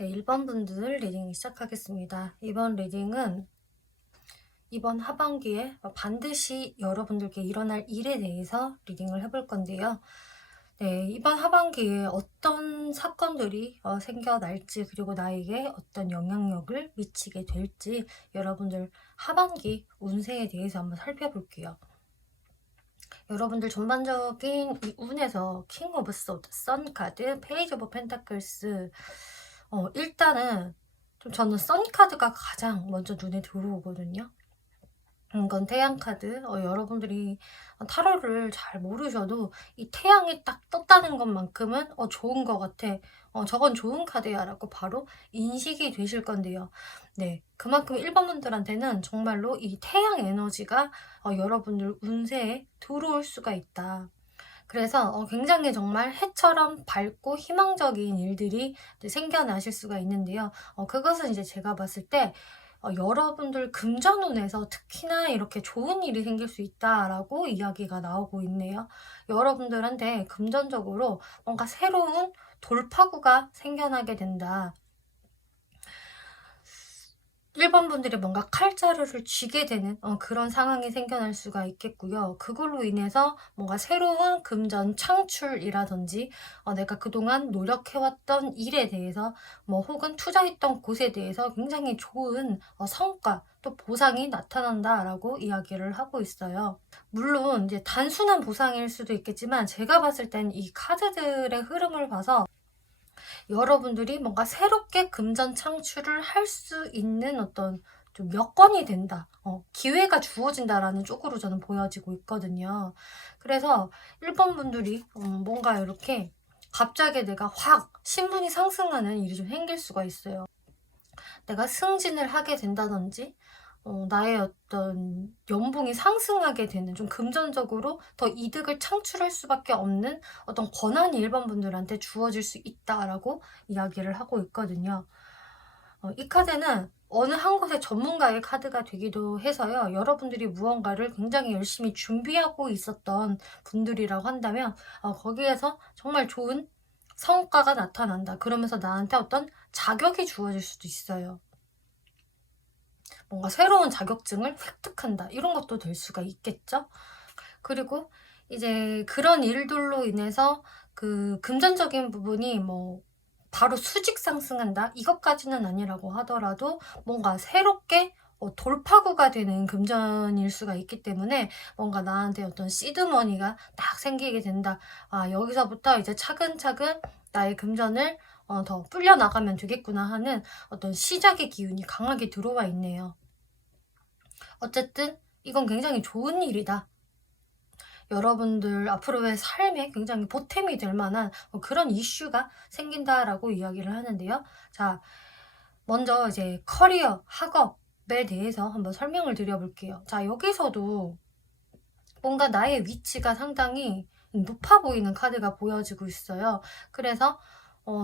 네, 1번 분들 리딩 시작하겠습니다. 이번 리딩은 이번 하반기에 반드시 여러분들께 일어날 일에 대해서 리딩을 해볼 건데요. 네, 이번 하반기에 어떤 사건들이 생겨날지, 그리고 나에게 어떤 영향력을 미치게 될지 여러분들 하반기 운세에 대해서 한번 살펴볼게요. 여러분들 전반적인 이 운에서 킹 오브 소드, 선 카드, 페이지 오브 펜타클스, 일단은 좀 저는 선 카드가 가장 먼저 눈에 들어오거든요. 이건 태양 카드. 여러분들이 타로를 잘 모르셔도 이 태양이 딱 떴다는 것만큼은 좋은 것 같아. 저건 좋은 카드야 라고 바로 인식이 되실 건데요. 네, 그만큼 1번 분들한테는 정말로 이 태양 에너지가 여러분들 운세에 들어올 수가 있다. 그래서 굉장히 정말 해처럼 밝고 희망적인 일들이 생겨나실 수가 있는데요. 그것은 이제 제가 봤을 때 여러분들 금전운에서 특히나 이렇게 좋은 일이 생길 수 있다라고 이야기가 나오고 있네요. 여러분들한테 금전적으로 뭔가 새로운 돌파구가 생겨나게 된다. 1번 분들이 뭔가 칼자루를 쥐게 되는 그런 상황이 생겨날 수가 있겠고요. 그걸로 인해서 뭔가 새로운 금전 창출이라든지 내가 그동안 노력해왔던 일에 대해서 혹은 투자했던 곳에 대해서 굉장히 좋은 성과 또 보상이 나타난다라고 이야기를 하고 있어요. 물론 이제 단순한 보상일 수도 있겠지만 제가 봤을 땐 이 카드들의 흐름을 봐서 여러분들이 뭔가 새롭게 금전 창출을 할 수 있는 어떤 좀 여건이 된다. 기회가 주어진다라는 쪽으로 저는 보여지고 있거든요. 그래서 1번 분들이 뭔가 이렇게 갑자기 내가 확 신분이 상승하는 일이 좀 생길 수가 있어요. 내가 승진을 하게 된다든지 나의 어떤 연봉이 상승하게 되는, 좀 금전적으로 더 이득을 창출할 수밖에 없는 어떤 권한이 1번 분들한테 주어질 수 있다라고 이야기를 하고 있거든요. 이 카드는 어느 한 곳의 전문가의 카드가 되기도 해서요. 여러분들이 무언가를 굉장히 열심히 준비하고 있었던 분들이라고 한다면 거기에서 정말 좋은 성과가 나타난다. 그러면서 나한테 어떤 자격이 주어질 수도 있어요. 뭔가 새로운 자격증을 획득한다. 이런 것도 될 수가 있겠죠. 그리고 이제 그런 일들로 인해서 그 금전적인 부분이 바로 수직 상승한다. 이것까지는 아니라고 하더라도 뭔가 새롭게 돌파구가 되는 금전일 수가 있기 때문에 뭔가 나한테 어떤 시드머니가 딱 생기게 된다. 여기서부터 이제 차근차근 나의 금전을 더 불려나가면 되겠구나 하는 어떤 시작의 기운이 강하게 들어와 있네요. 어쨌든 이건 굉장히 좋은 일이다. 여러분들 앞으로의 삶에 굉장히 보탬이 될 만한 그런 이슈가 생긴다라고 이야기를 하는데요. 자, 먼저 이제 커리어, 학업에 대해서 한번 설명을 드려볼게요. 자, 여기서도 뭔가 나의 위치가 상당히 높아 보이는 카드가 보여지고 있어요. 그래서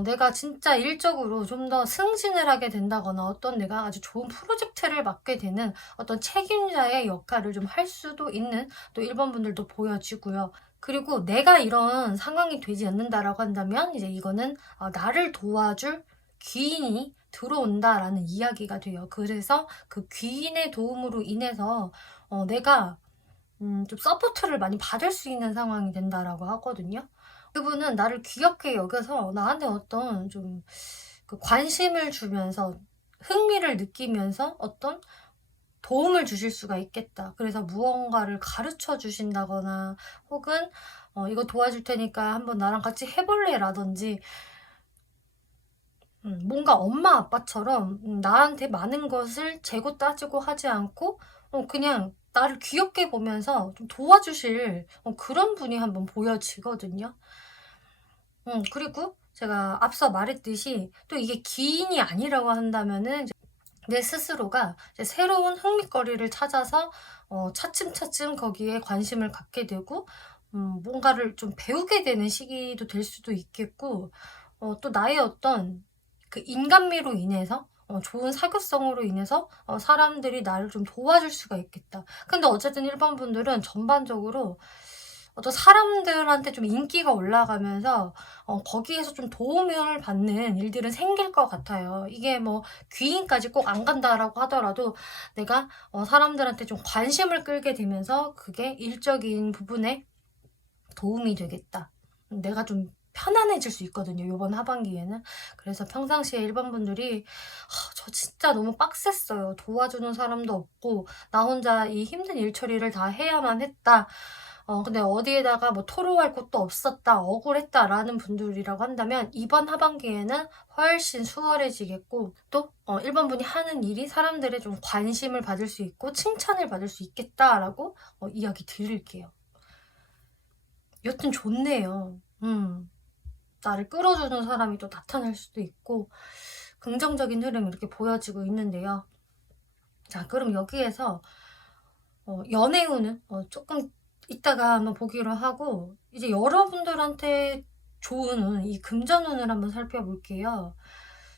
내가 진짜 일적으로 좀 더 승진을 하게 된다거나 어떤 내가 아주 좋은 프로젝트를 맡게 되는 어떤 책임자의 역할을 좀 할 수도 있는 또 1번 분들도 보여지고요. 그리고 내가 이런 상황이 되지 않는다라고 한다면 이제 이거는 나를 도와줄 귀인이 들어온다라는 이야기가 돼요. 그래서 그 귀인의 도움으로 인해서 내가 좀 서포트를 많이 받을 수 있는 상황이 된다라고 하거든요. 그분은 나를 귀엽게 여겨서 나한테 어떤 좀 그 관심을 주면서 흥미를 느끼면서 어떤 도움을 주실 수가 있겠다. 그래서 무언가를 가르쳐 주신다거나 혹은 이거 도와줄 테니까 한번 나랑 같이 해볼래? 라든지 뭔가 엄마 아빠처럼 나한테 많은 것을 재고 따지고 하지 않고 그냥 나를 귀엽게 보면서 좀 도와주실 그런 분이 한번 보여지거든요. 그리고 제가 앞서 말했듯이 또 이게 기인이 아니라고 한다면은 이제 내 스스로가 이제 새로운 흥미거리를 찾아서 차츰차츰 거기에 관심을 갖게 되고 뭔가를 좀 배우게 되는 시기도 될 수도 있겠고 또 나의 어떤 그 인간미로 인해서 좋은 사교성으로 인해서 사람들이 나를 좀 도와줄 수가 있겠다. 근데 어쨌든 1번 분들은 전반적으로 또 사람들한테 좀 인기가 올라가면서 거기에서 좀 도움을 받는 일들은 생길 것 같아요. 이게 뭐 귀인까지 꼭 안 간다라고 하더라도 내가 사람들한테 좀 관심을 끌게 되면서 그게 일적인 부분에 도움이 되겠다. 내가 좀 편안해질 수 있거든요, 요번 하반기에는. 그래서 평상시에 일반 분들이 저 진짜 너무 빡셌어요. 도와주는 사람도 없고 나 혼자 이 힘든 일 처리를 다 해야만 했다. 근데 어디에다가 뭐 토로할 곳도 없었다, 억울했다라는 분들이라고 한다면 이번 하반기에는 훨씬 수월해지겠고 또 일반 분이 하는 일이 사람들의 좀 관심을 받을 수 있고 칭찬을 받을 수 있겠다라고 이야기 드릴게요. 여튼 좋네요. 나를 끌어주는 사람이 또 나타날 수도 있고 긍정적인 흐름이 이렇게 보여지고 있는데요. 자, 그럼 여기에서 연애운은 조금 이따가 한번 보기로 하고 이제 여러분들한테 좋은 이 금전운을 한번 살펴볼게요.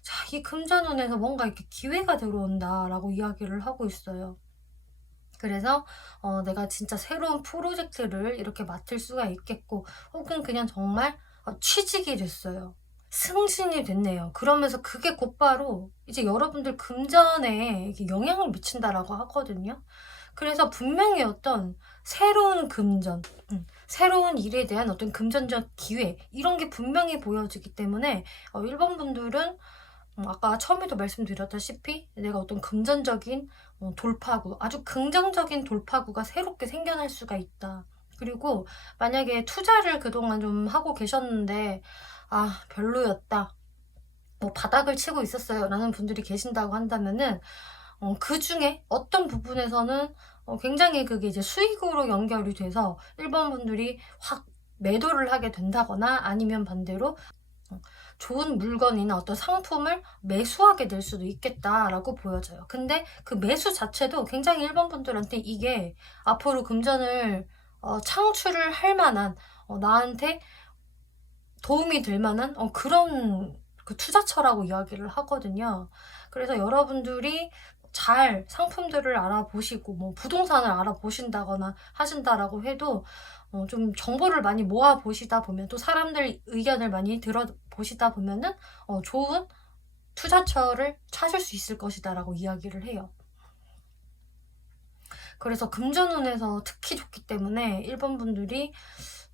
자, 이 금전운에서 뭔가 이렇게 기회가 들어온다라고 이야기를 하고 있어요. 그래서 내가 진짜 새로운 프로젝트를 이렇게 맡을 수가 있겠고 혹은 그냥 정말 취직이 됐어요. 승진이 됐네요. 그러면서 그게 곧바로 이제 여러분들 금전에 영향을 미친다라고 하거든요. 그래서 분명히 어떤 새로운 금전, 새로운 일에 대한 어떤 금전적 기회 이런 게 분명히 보여지기 때문에 1번 분들은 아까 처음에도 말씀드렸다시피 내가 어떤 금전적인 돌파구, 아주 긍정적인 돌파구가 새롭게 생겨날 수가 있다. 그리고 만약에 투자를 그동안 좀 하고 계셨는데 별로였다, 뭐 바닥을 치고 있었어요 라는 분들이 계신다고 한다면은 그 중에 어떤 부분에서는 굉장히 그게 이제 수익으로 연결이 돼서 1번 분들이 확 매도를 하게 된다거나 아니면 반대로 좋은 물건이나 어떤 상품을 매수하게 될 수도 있겠다라고 보여져요. 근데 그 매수 자체도 굉장히 1번 분들한테 이게 앞으로 금전을 창출을 할 만한 나한테 도움이 될 만한 그런 그 투자처라고 이야기를 하거든요. 그래서 여러분들이 잘 상품들을 알아보시고 뭐 부동산을 알아보신다거나 하신다라고 해도 좀 정보를 많이 모아 보시다 보면 또 사람들 의견을 많이 들어보시다 보면은 좋은 투자처를 찾을 수 있을 것이다라고 이야기를 해요. 그래서 금전운에서 특히 좋기 때문에 1번 분들이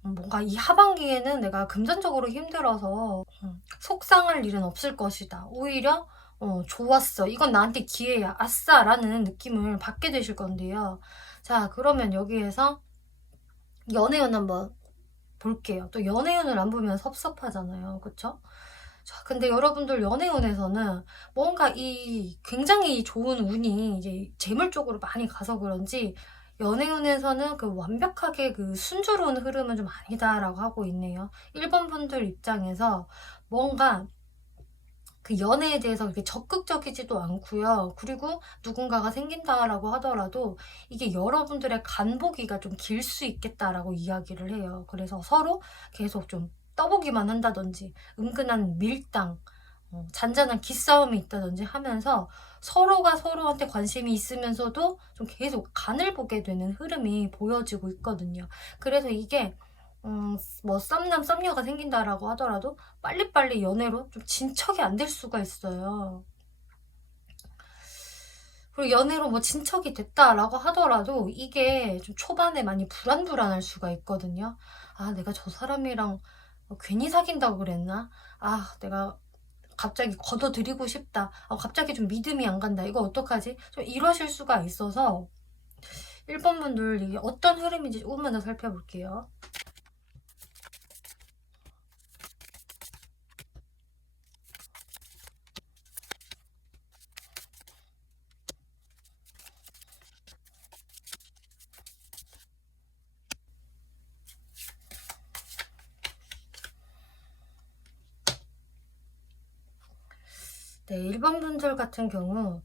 뭔가 이 하반기에는 내가 금전적으로 힘들어서 속상할 일은 없을 것이다. 오히려 좋았어. 이건 나한테 기회야. 아싸! 라는 느낌을 받게 되실 건데요. 자, 그러면 여기에서 연애운 한번 볼게요. 또 연애운을 안 보면 섭섭하잖아요. 그쵸? 자, 근데 여러분들 연애운에서는 뭔가 이 굉장히 좋은 운이 이제 재물 쪽으로 많이 가서 그런지 연애운에서는 그 완벽하게 그 순조로운 흐름은 좀 아니다라고 하고 있네요. 1번 분들 입장에서 뭔가 그 연애에 대해서 그렇게 적극적이지도 않고요. 그리고 누군가가 생긴다라고 하더라도 이게 여러분들의 간보기가 좀 길 수 있겠다라고 이야기를 해요. 그래서 서로 계속 좀 떠보기만 한다든지 은근한 밀당, 잔잔한 기싸움이 있다든지 하면서 서로가 서로한테 관심이 있으면서도 좀 계속 간을 보게 되는 흐름이 보여지고 있거든요. 그래서 이게 뭐 썸남 썸녀가 생긴다라고 하더라도 빨리빨리 연애로 좀 진척이 안 될 수가 있어요. 그리고 연애로 뭐 진척이 됐다라고 하더라도 이게 좀 초반에 많이 불안불안할 수가 있거든요. 내가 저 사람이랑 괜히 사귄다고 그랬나? 내가 갑자기 걷어들이고 싶다. 갑자기 좀 믿음이 안 간다. 이거 어떡하지? 좀 이러실 수가 있어서 1번 분들 이게 어떤 흐름인지 조금만 더 살펴볼게요. 네, 1번 분들 같은 경우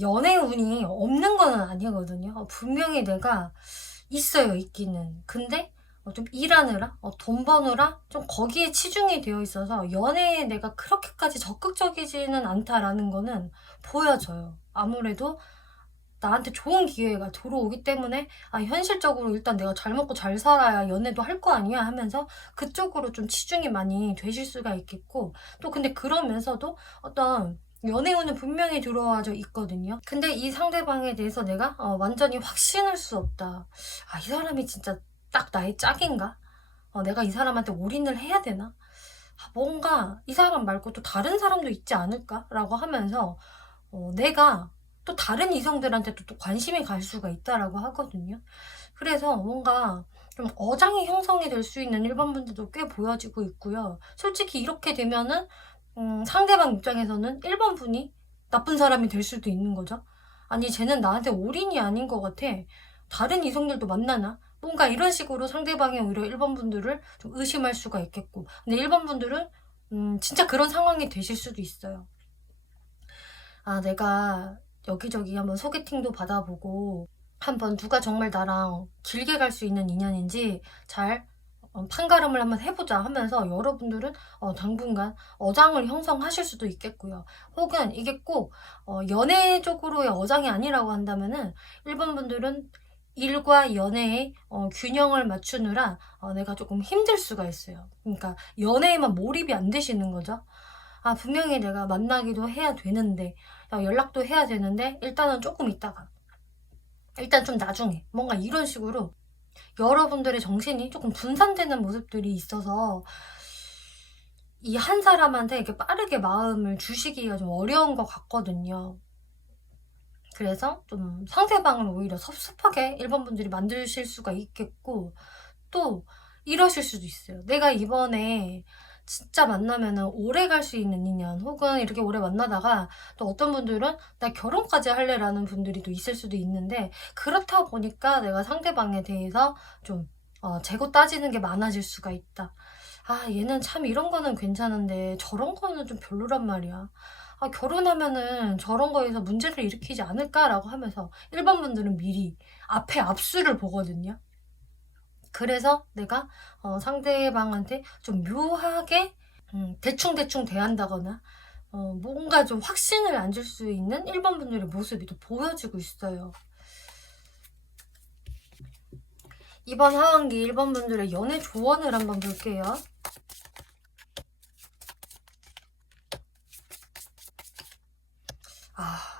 연애 운이 없는 건 아니거든요. 분명히 내가 있어요, 있기는. 근데 좀 일하느라, 돈 버느라 좀 거기에 치중이 되어 있어서 연애에 내가 그렇게까지 적극적이지는 않다라는 거는 보여져요. 아무래도 나한테 좋은 기회가 들어오기 때문에 현실적으로 일단 내가 잘 먹고 잘 살아야 연애도 할 거 아니야 하면서 그쪽으로 좀 치중이 많이 되실 수가 있겠고, 또 근데 그러면서도 어떤 연애운은 분명히 들어와져 있거든요. 근데 이 상대방에 대해서 내가 완전히 확신할 수 없다. 이 사람이 진짜 딱 나의 짝인가? 내가 이 사람한테 올인을 해야 되나? 뭔가 이 사람 말고 또 다른 사람도 있지 않을까? 라고 하면서 내가 또 다른 이성들한테도 또 관심이 갈 수가 있다라고 하거든요. 그래서 뭔가 좀 어장이 형성이 될 수 있는 일반 분들도 꽤 보여지고 있고요. 솔직히 이렇게 되면은 상대방 입장에서는 1번 분이 나쁜 사람이 될 수도 있는 거죠. 아니, 쟤는 나한테 올인이 아닌 것 같아. 다른 이성들도 만나나? 뭔가 이런 식으로 상대방이 오히려 1번 분들을 좀 의심할 수가 있겠고. 근데 1번 분들은 진짜 그런 상황이 되실 수도 있어요. 내가 여기저기 한번 소개팅도 받아보고 한번 누가 정말 나랑 길게 갈 수 있는 인연인지 잘 판가름을 한번 해보자 하면서 여러분들은 당분간 어장을 형성하실 수도 있겠고요. 혹은 이게 꼭 연애적으로의 어장이 아니라고 한다면은 1번 분들은 일과 연애의 균형을 맞추느라 내가 조금 힘들 수가 있어요. 그러니까 연애에만 몰입이 안 되시는 거죠. 분명히 내가 만나기도 해야 되는데, 연락도 해야 되는데, 일단은 조금 있다가, 일단 좀 나중에, 뭔가 이런 식으로 여러분들의 정신이 조금 분산되는 모습들이 있어서 이 한 사람한테 이렇게 빠르게 마음을 주시기가 좀 어려운 것 같거든요. 그래서 좀 상대방을 오히려 섭섭하게 1번 분들이 만드실 수가 있겠고, 또 이러실 수도 있어요. 내가 이번에 진짜 만나면은 오래 갈 수 있는 인연, 혹은 이렇게 오래 만나다가 또 어떤 분들은 나 결혼까지 할래라는 분들이 또 있을 수도 있는데, 그렇다 보니까 내가 상대방에 대해서 좀 재고 따지는 게 많아질 수가 있다. 얘는 참 이런 거는 괜찮은데 저런 거는 좀 별로란 말이야. 결혼하면은 저런 거에서 문제를 일으키지 않을까라고 하면서 1번 분들은 미리 앞에 앞수를 보거든요. 그래서 내가 상대방한테 좀 묘하게 대충대충 대한다거나 뭔가 좀 확신을 안 줄 수 있는 1번 분들의 모습이 또 보여지고 있어요. 이번 하반기 1번 분들의 연애 조언을 한번 볼게요.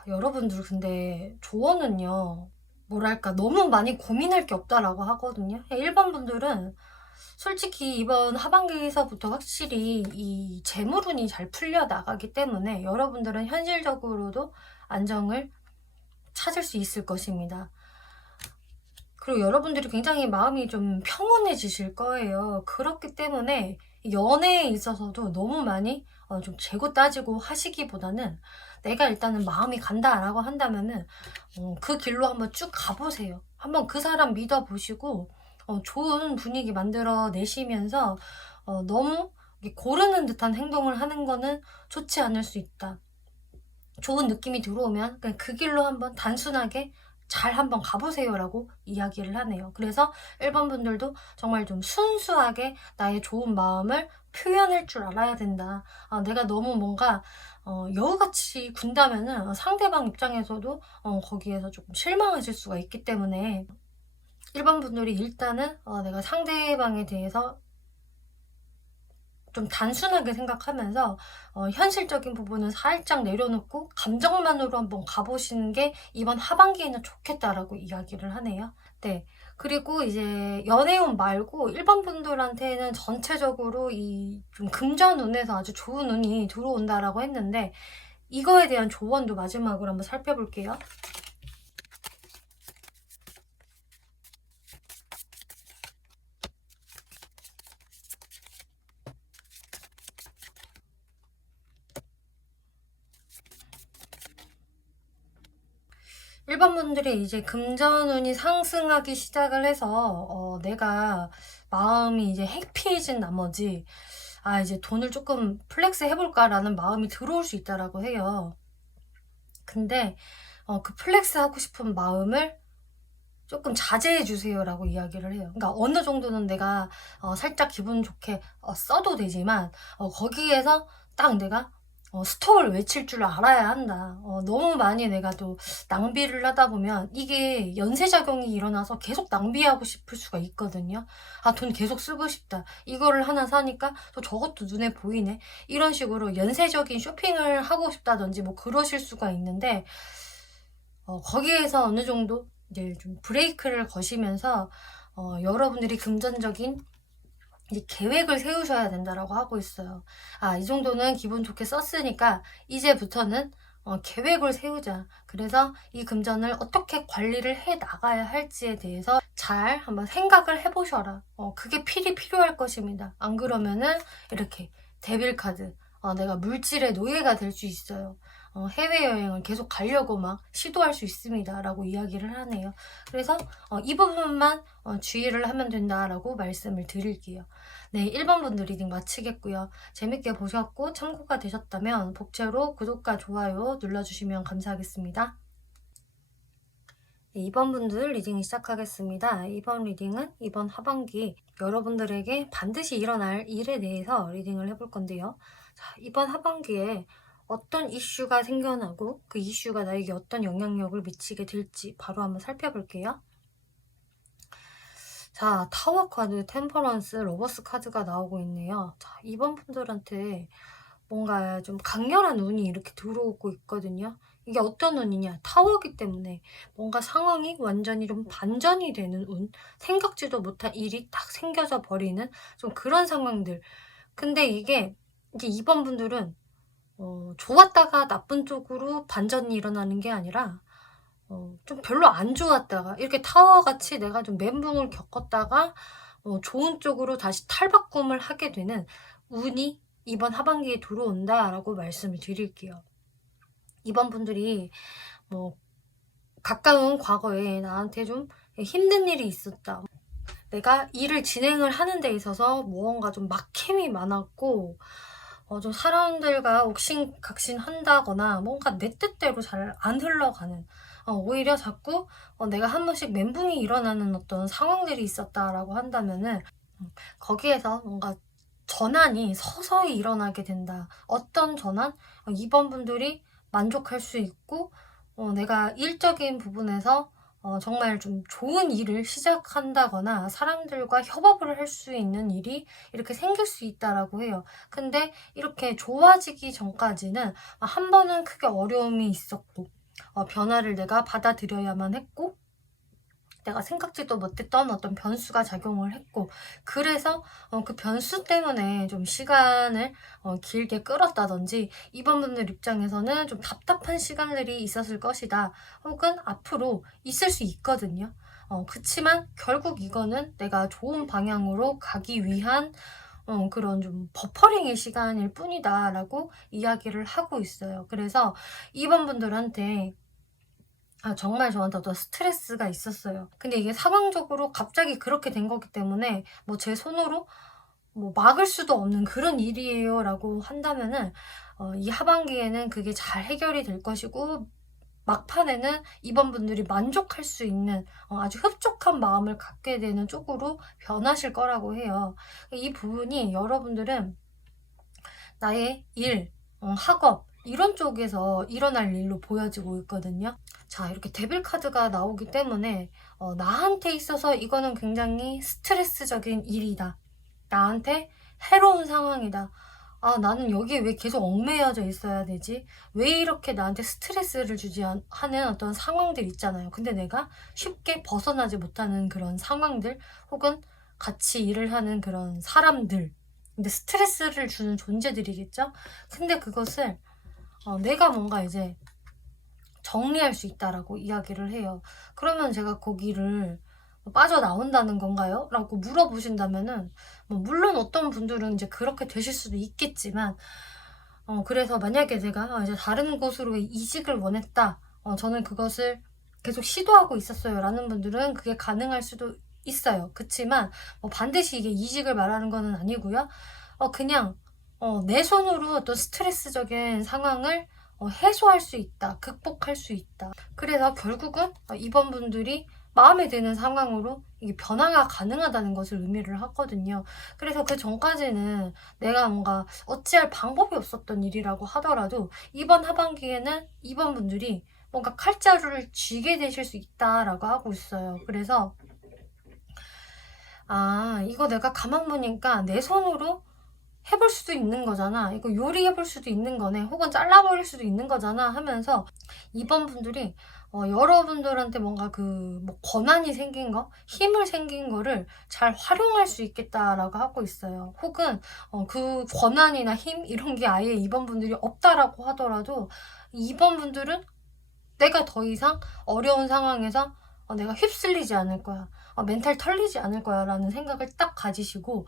여러분들 근데 조언은요, 뭐랄까 너무 많이 고민할 게 없다라고 하거든요. 1번 분들은 솔직히 이번 하반기에서부터 확실히 이 재물운이 잘 풀려 나가기 때문에 여러분들은 현실적으로도 안정을 찾을 수 있을 것입니다. 그리고 여러분들이 굉장히 마음이 좀 평온해지실 거예요. 그렇기 때문에 연애에 있어서도 너무 많이 좀 재고 따지고 하시기보다는 내가 일단은 마음이 간다라고 한다면은 그 길로 한번 쭉 가보세요. 한번 그 사람 믿어보시고 좋은 분위기 만들어 내시면서 너무 고르는 듯한 행동을 하는 거는 좋지 않을 수 있다. 좋은 느낌이 들어오면 그냥 그 길로 한번 단순하게 잘 한번 가보세요라고 이야기를 하네요. 그래서 1번 분들도 정말 좀 순수하게 나의 좋은 마음을 표현할 줄 알아야 된다. 내가 너무 뭔가 여우같이 군다면은 상대방 입장에서도 거기에서 조금 실망하실 수가 있기 때문에 1번 분들이 일단은 내가 상대방에 대해서 좀 단순하게 생각하면서 현실적인 부분은 살짝 내려놓고 감정만으로 한번 가보시는 게 이번 하반기에는 좋겠다라고 이야기를 하네요. 네. 그리고 이제 연애운 말고 1번 분들한테는 전체적으로 이 좀 금전운에서 아주 좋은 운이 들어온다라고 했는데, 이거에 대한 조언도 마지막으로 한번 살펴볼게요. 1번 분들이 이제 금전운이 상승하기 시작을 해서 내가 마음이 이제 해피해진 나머지 이제 돈을 조금 플렉스 해볼까라는 마음이 들어올 수 있다라고 해요. 근데 그 플렉스 하고 싶은 마음을 조금 자제해 주세요라고 이야기를 해요. 그러니까 어느 정도는 내가 살짝 기분 좋게 써도 되지만 거기에서 딱 내가 스톱을 외칠 줄 알아야 한다. 너무 많이 내가 또 낭비를 하다 보면 이게 연쇄작용이 일어나서 계속 낭비하고 싶을 수가 있거든요. 아, 돈 계속 쓰고 싶다. 이거를 하나 사니까 또 저것도 눈에 보이네. 이런 식으로 연쇄적인 쇼핑을 하고 싶다든지 뭐 그러실 수가 있는데, 거기에서 어느 정도 이제 좀 브레이크를 거시면서, 여러분들이 금전적인 이제 계획을 세우셔야 된다라고 하고 있어요. 아, 이 정도는 기분 좋게 썼으니까 이제부터는 계획을 세우자. 그래서 이 금전을 어떻게 관리를 해 나가야 할지에 대해서 잘 한번 생각을 해보셔라. 그게 필요할 것입니다. 안 그러면은 이렇게 데빌카드, 내가 물질의 노예가 될 수 있어요. 해외여행을 계속 가려고 막 시도할 수 있습니다. 라고 이야기를 하네요. 그래서 이 부분만 주의를 하면 된다라고 말씀을 드릴게요. 네, 1번 분들 리딩 마치겠고요. 재밌게 보셨고 참고가 되셨다면 복채로 구독과 좋아요 눌러주시면 감사하겠습니다. 네, 2번 분들 리딩 시작하겠습니다. 이번 리딩은 이번 하반기 여러분들에게 반드시 일어날 일에 대해서 리딩을 해볼 건데요. 자, 이번 하반기에 어떤 이슈가 생겨나고 그 이슈가 나에게 어떤 영향력을 미치게 될지 바로 한번 살펴볼게요. 자, 타워 카드, 템퍼런스, 로버스 카드가 나오고 있네요. 자, 이번 분들한테 뭔가 좀 강렬한 운이 이렇게 들어오고 있거든요. 이게 어떤 운이냐? 타워기 때문에 뭔가 상황이 완전히 좀 반전이 되는 운, 생각지도 못한 일이 딱 생겨져 버리는 좀 그런 상황들. 근데 이게 이제 이번 분들은 좋았다가 나쁜 쪽으로 반전이 일어나는 게 아니라 좀 별로 안 좋았다가 이렇게 타워같이 내가 좀 멘붕을 겪었다가 좋은 쪽으로 다시 탈바꿈을 하게 되는 운이 이번 하반기에 들어온다라고 말씀을 드릴게요. 이번 분들이 뭐 가까운 과거에 나한테 좀 힘든 일이 있었다. 내가 일을 진행을 하는 데 있어서 무언가 좀 막힘이 많았고 좀 사람들과 옥신각신 한다거나 뭔가 내 뜻대로 잘 안 흘러가는 오히려 자꾸 내가 한 번씩 멘붕이 일어나는 어떤 상황들이 있었다라고 한다면은 거기에서 뭔가 전환이 서서히 일어나게 된다. 어떤 전환? 이번 분들이 만족할 수 있고 내가 일적인 부분에서 정말 좀 좋은 일을 시작한다거나 사람들과 협업을 할 수 있는 일이 이렇게 생길 수 있다라고 해요. 근데 이렇게 좋아지기 전까지는 한 번은 크게 어려움이 있었고 변화를 내가 받아들여야만 했고 내가 생각지도 못했던 어떤 변수가 작용을 했고 그래서 그 변수 때문에 좀 시간을 길게 끌었다든지 이번 분들 입장에서는 좀 답답한 시간들이 있었을 것이다. 혹은 앞으로 있을 수 있거든요. 그치만 결국 이거는 내가 좋은 방향으로 가기 위한 그런 좀 버퍼링의 시간일 뿐이다 라고 이야기를 하고 있어요. 그래서 이번 분들한테 정말 저한테 어떤 스트레스가 있었어요. 근데 이게 상황적으로 갑자기 그렇게 된 거기 때문에 뭐 제 손으로 뭐 막을 수도 없는 그런 일이에요 라고 한다면은 이 하반기에는 그게 잘 해결이 될 것이고 막판에는 이번 분들이 만족할 수 있는 아주 흡족한 마음을 갖게 되는 쪽으로 변하실 거라고 해요. 이 부분이 여러분들은 나의 일, 학업 이런 쪽에서 일어날 일로 보여지고 있거든요. 자, 이렇게 데빌 카드가 나오기 때문에 나한테 있어서 이거는 굉장히 스트레스적인 일이다. 나한테 해로운 상황이다. 아, 나는 여기에 왜 계속 얽매여져 있어야 되지? 왜 이렇게 나한테 스트레스를 주지 하는 어떤 상황들 있잖아요. 근데 내가 쉽게 벗어나지 못하는 그런 상황들 혹은 같이 일을 하는 그런 사람들. 근데 스트레스를 주는 존재들이겠죠? 근데 그것을 내가 뭔가 이제 정리할 수 있다라고 이야기를 해요. 그러면 제가 거기를 빠져나온다는 건가요? 라고 물어보신다면은 뭐 물론 어떤 분들은 이제 그렇게 되실 수도 있겠지만 그래서 만약에 제가 이제 다른 곳으로 이직을 원했다. 저는 그것을 계속 시도하고 있었어요. 라는 분들은 그게 가능할 수도 있어요. 그치만 뭐 반드시 이게 이직을 말하는 거는 아니고요. 그냥 내 손으로 어떤 스트레스적인 상황을 해소할 수 있다. 극복할 수 있다. 그래서 결국은 이번 분들이 마음에 드는 상황으로 이게 변화가 가능하다는 것을 의미를 하거든요. 그래서 그 전까지는 내가 뭔가 어찌할 방법이 없었던 일이라고 하더라도 이번 하반기에는 이번 분들이 뭔가 칼자루를 쥐게 되실 수 있다라고 하고 있어요. 그래서 이거 내가 가만 보니까 내 손으로 해볼 수도 있는 거잖아. 이거 요리해볼 수도 있는 거네. 혹은 잘라버릴 수도 있는 거잖아 하면서 이번 분들이 여러분들한테 뭔가 뭐 권한이 생긴 거, 힘을 생긴 거를 잘 활용할 수 있겠다라고 하고 있어요. 혹은 그 권한이나 힘 이런 게 아예 이번 분들이 없다라고 하더라도 이번 분들은 내가 더 이상 어려운 상황에서 내가 휩쓸리지 않을 거야. 멘탈 털리지 않을 거야 라는 생각을 딱 가지시고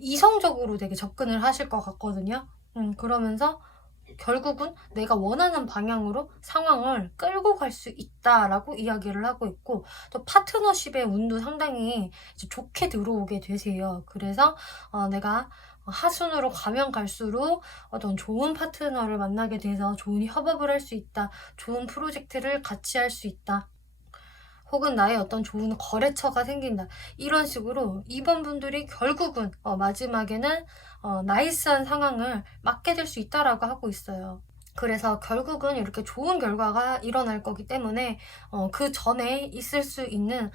이성적으로 되게 접근을 하실 것 같거든요. 그러면서 결국은 내가 원하는 방향으로 상황을 끌고 갈 수 있다라고 이야기를 하고 있고, 또 파트너십의 운도 상당히 이제 좋게 들어오게 되세요. 그래서 내가 하순으로 가면 갈수록 어떤 좋은 파트너를 만나게 돼서 좋은 협업을 할 수 있다. 좋은 프로젝트를 같이 할 수 있다. 혹은 나의 어떤 좋은 거래처가 생긴다. 이런 식으로 이번 분들이 결국은 마지막에는 나이스한 상황을 맞게 될 수 있다라고 하고 있어요. 그래서 결국은 이렇게 좋은 결과가 일어날 거기 때문에 그 전에 있을 수 있는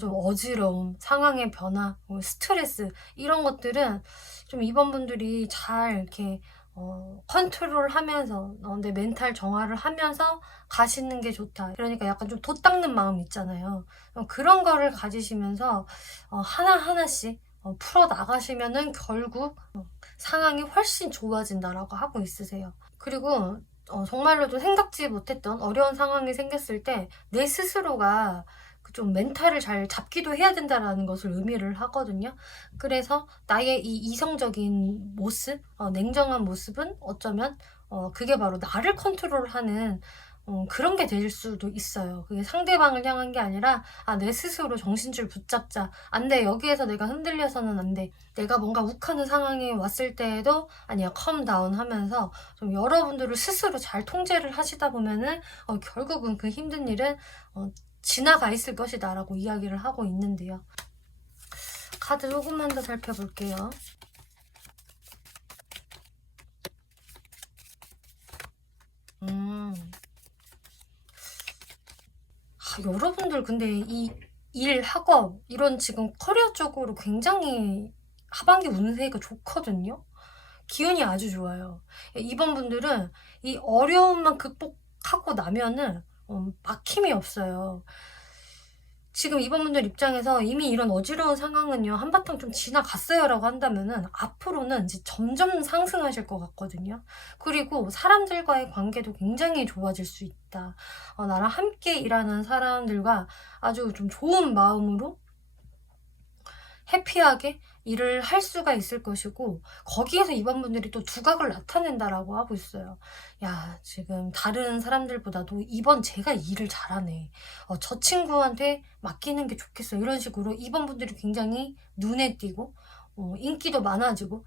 좀 어지러움, 상황의 변화, 스트레스 이런 것들은 좀 이번 분들이 잘 이렇게 컨트롤하면서 내 멘탈 정화를 하면서 가시는 게 좋다. 그러니까 약간 좀 돛닦는 마음 있잖아요. 그런 거를 가지시면서 하나하나씩 풀어 나가시면은 결국 상황이 훨씬 좋아진다라고 하고 있으세요. 그리고 정말로도 생각지 못했던 어려운 상황이 생겼을 때 내 스스로가 좀 멘탈을 잘 잡기도 해야 된다라는 것을 의미를 하거든요. 그래서 나의 이 이성적인 모습, 냉정한 모습은 어쩌면 그게 바로 나를 컨트롤하는 그런 게 될 수도 있어요. 그게 상대방을 향한 게 아니라 내 스스로 정신줄 붙잡자. 안 돼. 여기에서 내가 흔들려서는 안 돼. 내가 뭔가 욱하는 상황이 왔을 때에도 아니야, 컴다운 하면서 좀 여러분들을 스스로 잘 통제를 하시다 보면은 결국은 그 힘든 일은 지나가 있을 것이다 라고 이야기를 하고 있는데요. 카드 조금만 더 살펴볼게요. 여러분들 근데 이 일, 학업 이런 지금 커리어 쪽으로 굉장히 하반기 운세가 좋거든요. 기운이 아주 좋아요. 이번 분들은 이 어려움만 극복하고 나면은 막힘이 없어요. 지금 이번 분들 입장에서 이미 이런 어지러운 상황은요, 한바탕 좀 지나갔어요 라고 한다면은 앞으로는 이제 점점 상승하실 것 같거든요. 그리고 사람들과의 관계도 굉장히 좋아질 수 있다. 나랑 함께 일하는 사람들과 아주 좀 좋은 마음으로 해피하게 일을 할 수가 있을 것이고, 거기에서 이번 분들이 또 두각을 나타낸다라고 하고 있어요. 야, 지금 다른 사람들보다도 이번 제가 일을 잘하네. 저 친구한테 맡기는 게 좋겠어. 이런 식으로 이번 분들이 굉장히 눈에 띄고 인기도 많아지고,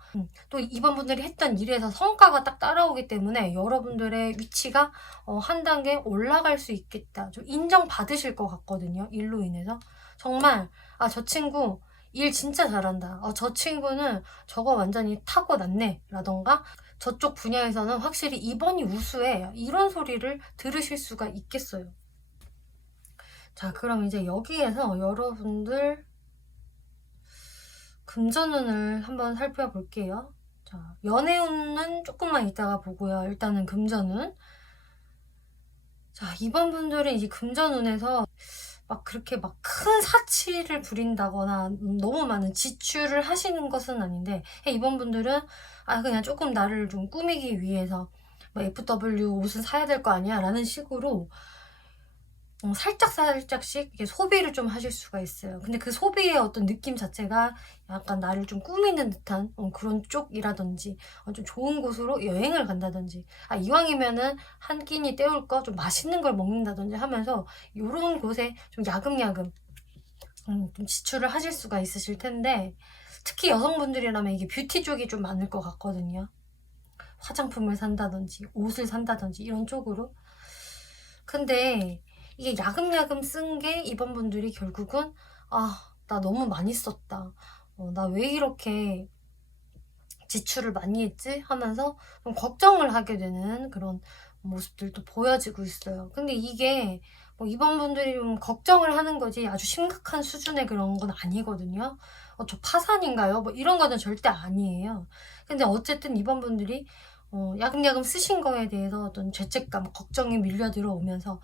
또 이번 분들이 했던 일에서 성과가 딱 따라오기 때문에 여러분들의 위치가 한 단계 올라갈 수 있겠다. 좀 인정받으실 것 같거든요. 일로 인해서. 정말 저 친구 일 진짜 잘한다. 저 친구는 저거 완전히 타고났네. 라던가 저쪽 분야에서는 확실히 이번이 우수해. 이런 소리를 들으실 수가 있겠어요. 자, 그럼 이제 여기에서 여러분들 금전운을 한번 살펴볼게요. 자, 연애운은 조금만 이따가 보고요. 일단은 금전운. 자, 이번 분들은 이제 금전운에서 막 그렇게 막 큰 사치를 부린다거나 너무 많은 지출을 하시는 것은 아닌데, 이번 분들은 그냥 조금 나를 좀 꾸미기 위해서 뭐 FW 옷은 사야 될 거 아니야 라는 식으로 살짝씩 이렇게 소비를 좀 하실 수가 있어요. 근데 그 소비의 어떤 느낌 자체가 약간 나를 좀 꾸미는 듯한 그런 쪽이라든지, 좀 좋은 곳으로 여행을 간다든지, 이왕이면은 한 끼니 때울 거 좀 맛있는 걸 먹는다든지 하면서 요런 곳에 좀 야금야금 좀 지출을 하실 수가 있으실 텐데, 특히 여성분들이라면 이게 뷰티 쪽이 좀 많을 것 같거든요. 화장품을 산다든지 옷을 산다든지 이런 쪽으로. 근데 이게 야금야금 쓴 게 이번 분들이 결국은 나 너무 많이 썼다. 나 왜 이렇게 지출을 많이 했지? 하면서 좀 걱정을 하게 되는 그런 모습들도 보여지고 있어요. 근데 이게 뭐 이번 분들이 좀 걱정을 하는 거지 아주 심각한 수준의 그런 건 아니거든요. 저 파산인가요? 뭐 이런 거는 절대 아니에요. 근데 어쨌든 이번 분들이 야금야금 쓰신 거에 대해서 어떤 죄책감, 걱정이 밀려 들어오면서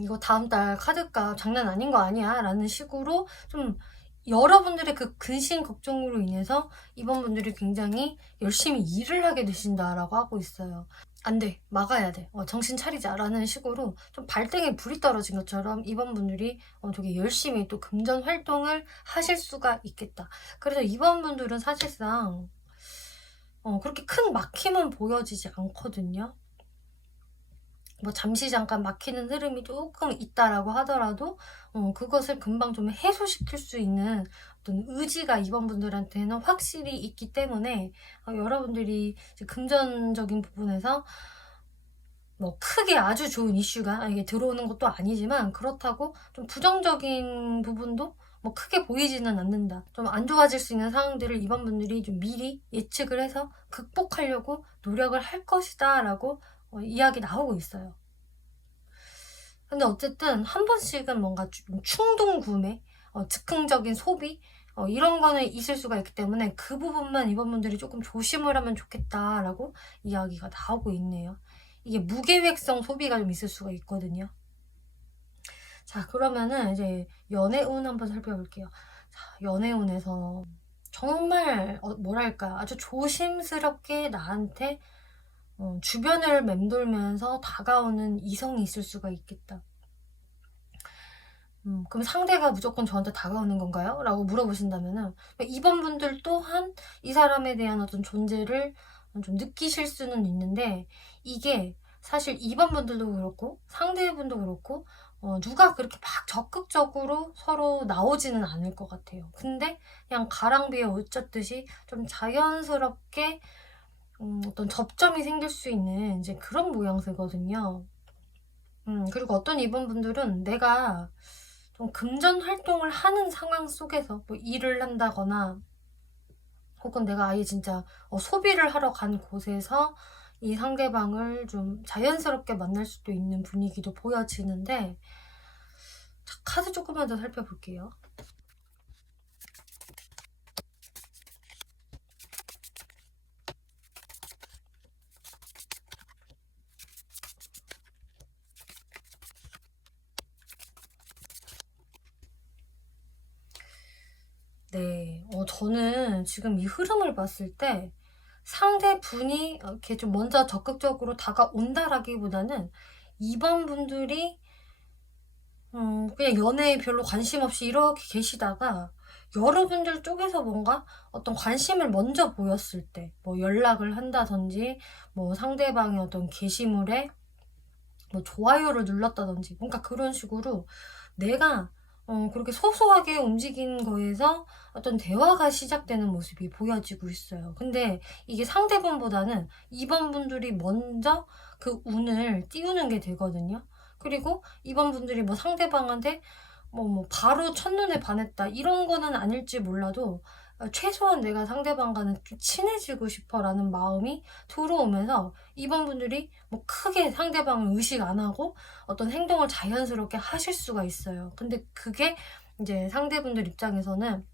이거 다음 달 카드값 장난 아닌 거 아니야? 라는 식으로 좀 여러분들의 그 근심 걱정으로 인해서 이번 분들이 굉장히 열심히 일을 하게 되신다라고 하고 있어요. 안 돼, 막아야 돼, 정신 차리자 라는 식으로 좀 발등에 불이 떨어진 것처럼 이번 분들이 되게 열심히 또 금전 활동을 하실 수가 있겠다. 그래서 이번 분들은 사실상 그렇게 큰 막힘은 보여지지 않거든요. 뭐 잠시 잠깐 막히는 흐름이 조금 있다라고 하더라도 그것을 금방 좀 해소시킬 수 있는 어떤 의지가 이번 분들한테는 확실히 있기 때문에 여러분들이 이제 금전적인 부분에서 뭐 크게 아주 좋은 이슈가 이게 들어오는 것도 아니지만 그렇다고 좀 부정적인 부분도 뭐 크게 보이지는 않는다. 좀 안 좋아질 수 있는 상황들을 이번 분들이 좀 미리 예측을 해서 극복하려고 노력을 할 것이다 라고 이야기 나오고 있어요. 근데 어쨌든 한 번씩은 뭔가 좀 충동 구매, 즉흥적인 소비 이런 거는 있을 수가 있기 때문에 그 부분만 이번 분들이 조금 조심을 하면 좋겠다라고 이야기가 나오고 있네요. 이게 무계획성 소비가 좀 있을 수가 있거든요. 자, 그러면은 이제 연애운 한번 살펴볼게요. 자, 연애운에서 정말 뭐랄까 아주 조심스럽게 나한테 주변을 맴돌면서 다가오는 이성이 있을 수가 있겠다. 그럼 상대가 무조건 저한테 다가오는 건가요? 라고 물어보신다면은 이번 분들 또한 이 사람에 대한 어떤 존재를 좀 느끼실 수는 있는데 이게 사실 이번 분들도 그렇고 상대분도 그렇고 누가 그렇게 막 적극적으로 서로 나오지는 않을 것 같아요. 근데 그냥 가랑비에 옷 젖듯이 좀 자연스럽게 어떤 접점이 생길 수 있는 이제 그런 모양새거든요. 그리고 어떤 이번 분들은 내가 좀 금전 활동을 하는 상황 속에서 뭐 일을 한다거나 혹은 내가 아예 진짜 소비를 하러 간 곳에서 이 상대방을 좀 자연스럽게 만날 수도 있는 분위기도 보여지는데 자, 카드 조금만 더 살펴볼게요. 네, 저는 지금 이 흐름을 봤을 때 상대분이 이렇게 좀 먼저 적극적으로 다가온다라기보다는 이번 분들이 그냥 연애에 별로 관심 없이 이렇게 계시다가 여러분들 쪽에서 뭔가 어떤 관심을 먼저 보였을 때, 뭐 연락을 한다든지, 뭐 상대방의 어떤 게시물에 뭐 좋아요를 눌렀다든지, 뭔가 그런 식으로 내가 그렇게 소소하게 움직인 거에서 어떤 대화가 시작되는 모습이 보여지고 있어요. 근데 이게 상대분보다는 이번 분들이 먼저 그 운을 띄우는 게 되거든요. 그리고 이번 분들이 뭐 상대방한테 뭐 바로 첫눈에 반했다 이런 거는 아닐지 몰라도 최소한 내가 상대방과는 좀 친해지고 싶어라는 마음이 들어오면서 이번 분들이 뭐 크게 상대방을 의식 안 하고 어떤 행동을 자연스럽게 하실 수가 있어요. 근데 그게 이제 상대분들 입장에서는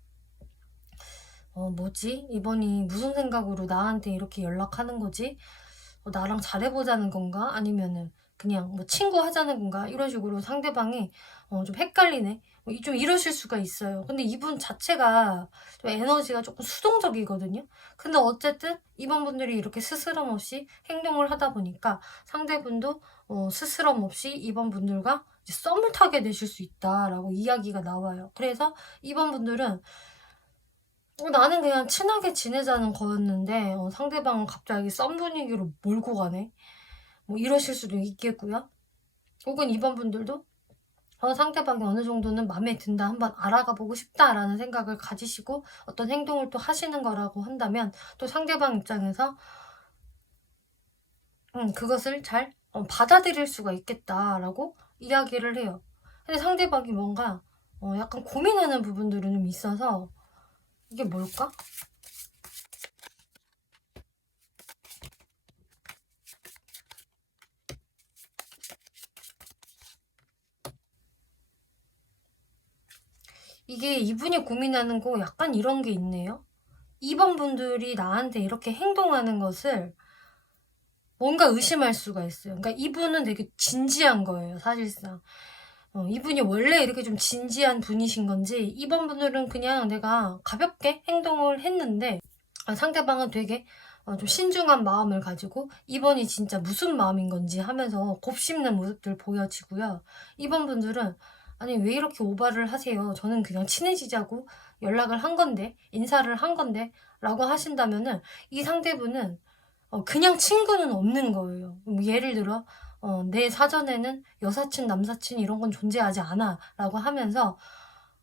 뭐지? 이번이 무슨 생각으로 나한테 이렇게 연락하는 거지? 나랑 잘해보자는 건가? 아니면은 그냥 뭐 친구 하자는 건가? 이런 식으로 상대방이 좀 헷갈리네? 좀 이러실 수가 있어요. 근데 이분 자체가 좀 에너지가 조금 수동적이거든요. 근데 어쨌든 이번 분들이 이렇게 스스럼 없이 행동을 하다 보니까 상대분도 스스럼 없이 이번 분들과 이제 썸을 타게 되실 수 있다라고 이야기가 나와요. 그래서 이번 분들은 나는 그냥 친하게 지내자는 거였는데 상대방은 갑자기 썸 분위기로 몰고 가네. 뭐 이러실 수도 있겠고요. 혹은 이번 분들도 상대방이 어느 정도는 마음에 든다, 한번 알아가 보고 싶다라는 생각을 가지시고 어떤 행동을 또 하시는 거라고 한다면 또 상대방 입장에서 그것을 잘 받아들일 수가 있겠다라고 이야기를 해요. 근데 상대방이 뭔가 약간 고민하는 부분들은 좀 있어서 이게 뭘까? 이게 이분이 고민하는 거 약간 이런 게 있네요. 2번 분들이 나한테 이렇게 행동하는 것을 뭔가 의심할 수가 있어요. 그러니까 이분은 되게 진지한 거예요, 사실상. 이분이 원래 이렇게 좀 진지한 분이신 건지 2번 분들은 그냥 내가 가볍게 행동을 했는데 상대방은 되게 좀 신중한 마음을 가지고 2번이 진짜 무슨 마음인 건지 하면서 곱씹는 모습들 보여지고요. 2번 분들은 아니 왜 이렇게 오바를 하세요? 저는 그냥 친해지자고 연락을 한 건데 인사를 한 건데 라고 하신다면은 이 상대분은 그냥 친구는 없는 거예요. 예를 들어 내 사전에는 여사친, 남사친 이런 건 존재하지 않아 라고 하면서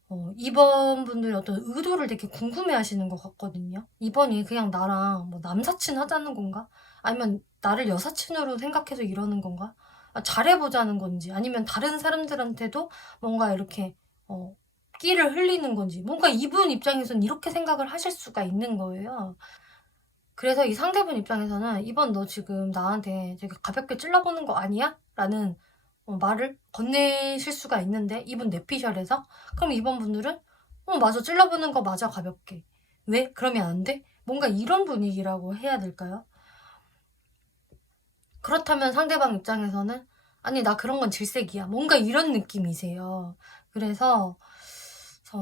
2번 분들이 어떤 의도를 되게 궁금해 하시는 것 같거든요. 2번이 그냥 나랑 뭐 남사친 하자는 건가? 아니면 나를 여사친으로 생각해서 이러는 건가? 잘해보자는 건지 아니면 다른 사람들한테도 뭔가 이렇게 끼를 흘리는 건지 뭔가 이분 입장에서는 이렇게 생각을 하실 수가 있는 거예요. 그래서 이 상대분 입장에서는 이번 너 지금 나한테 되게 가볍게 찔러보는 거 아니야? 라는 말을 건네실 수가 있는데 이분 뇌피셜에서 그럼 이번 분들은 맞아 찔러보는 거 맞아 가볍게 왜? 그러면 안 돼? 뭔가 이런 분위기라고 해야 될까요? 그렇다면 상대방 입장에서는 아니 나 그런 건 질색이야 뭔가 이런 느낌이세요. 그래서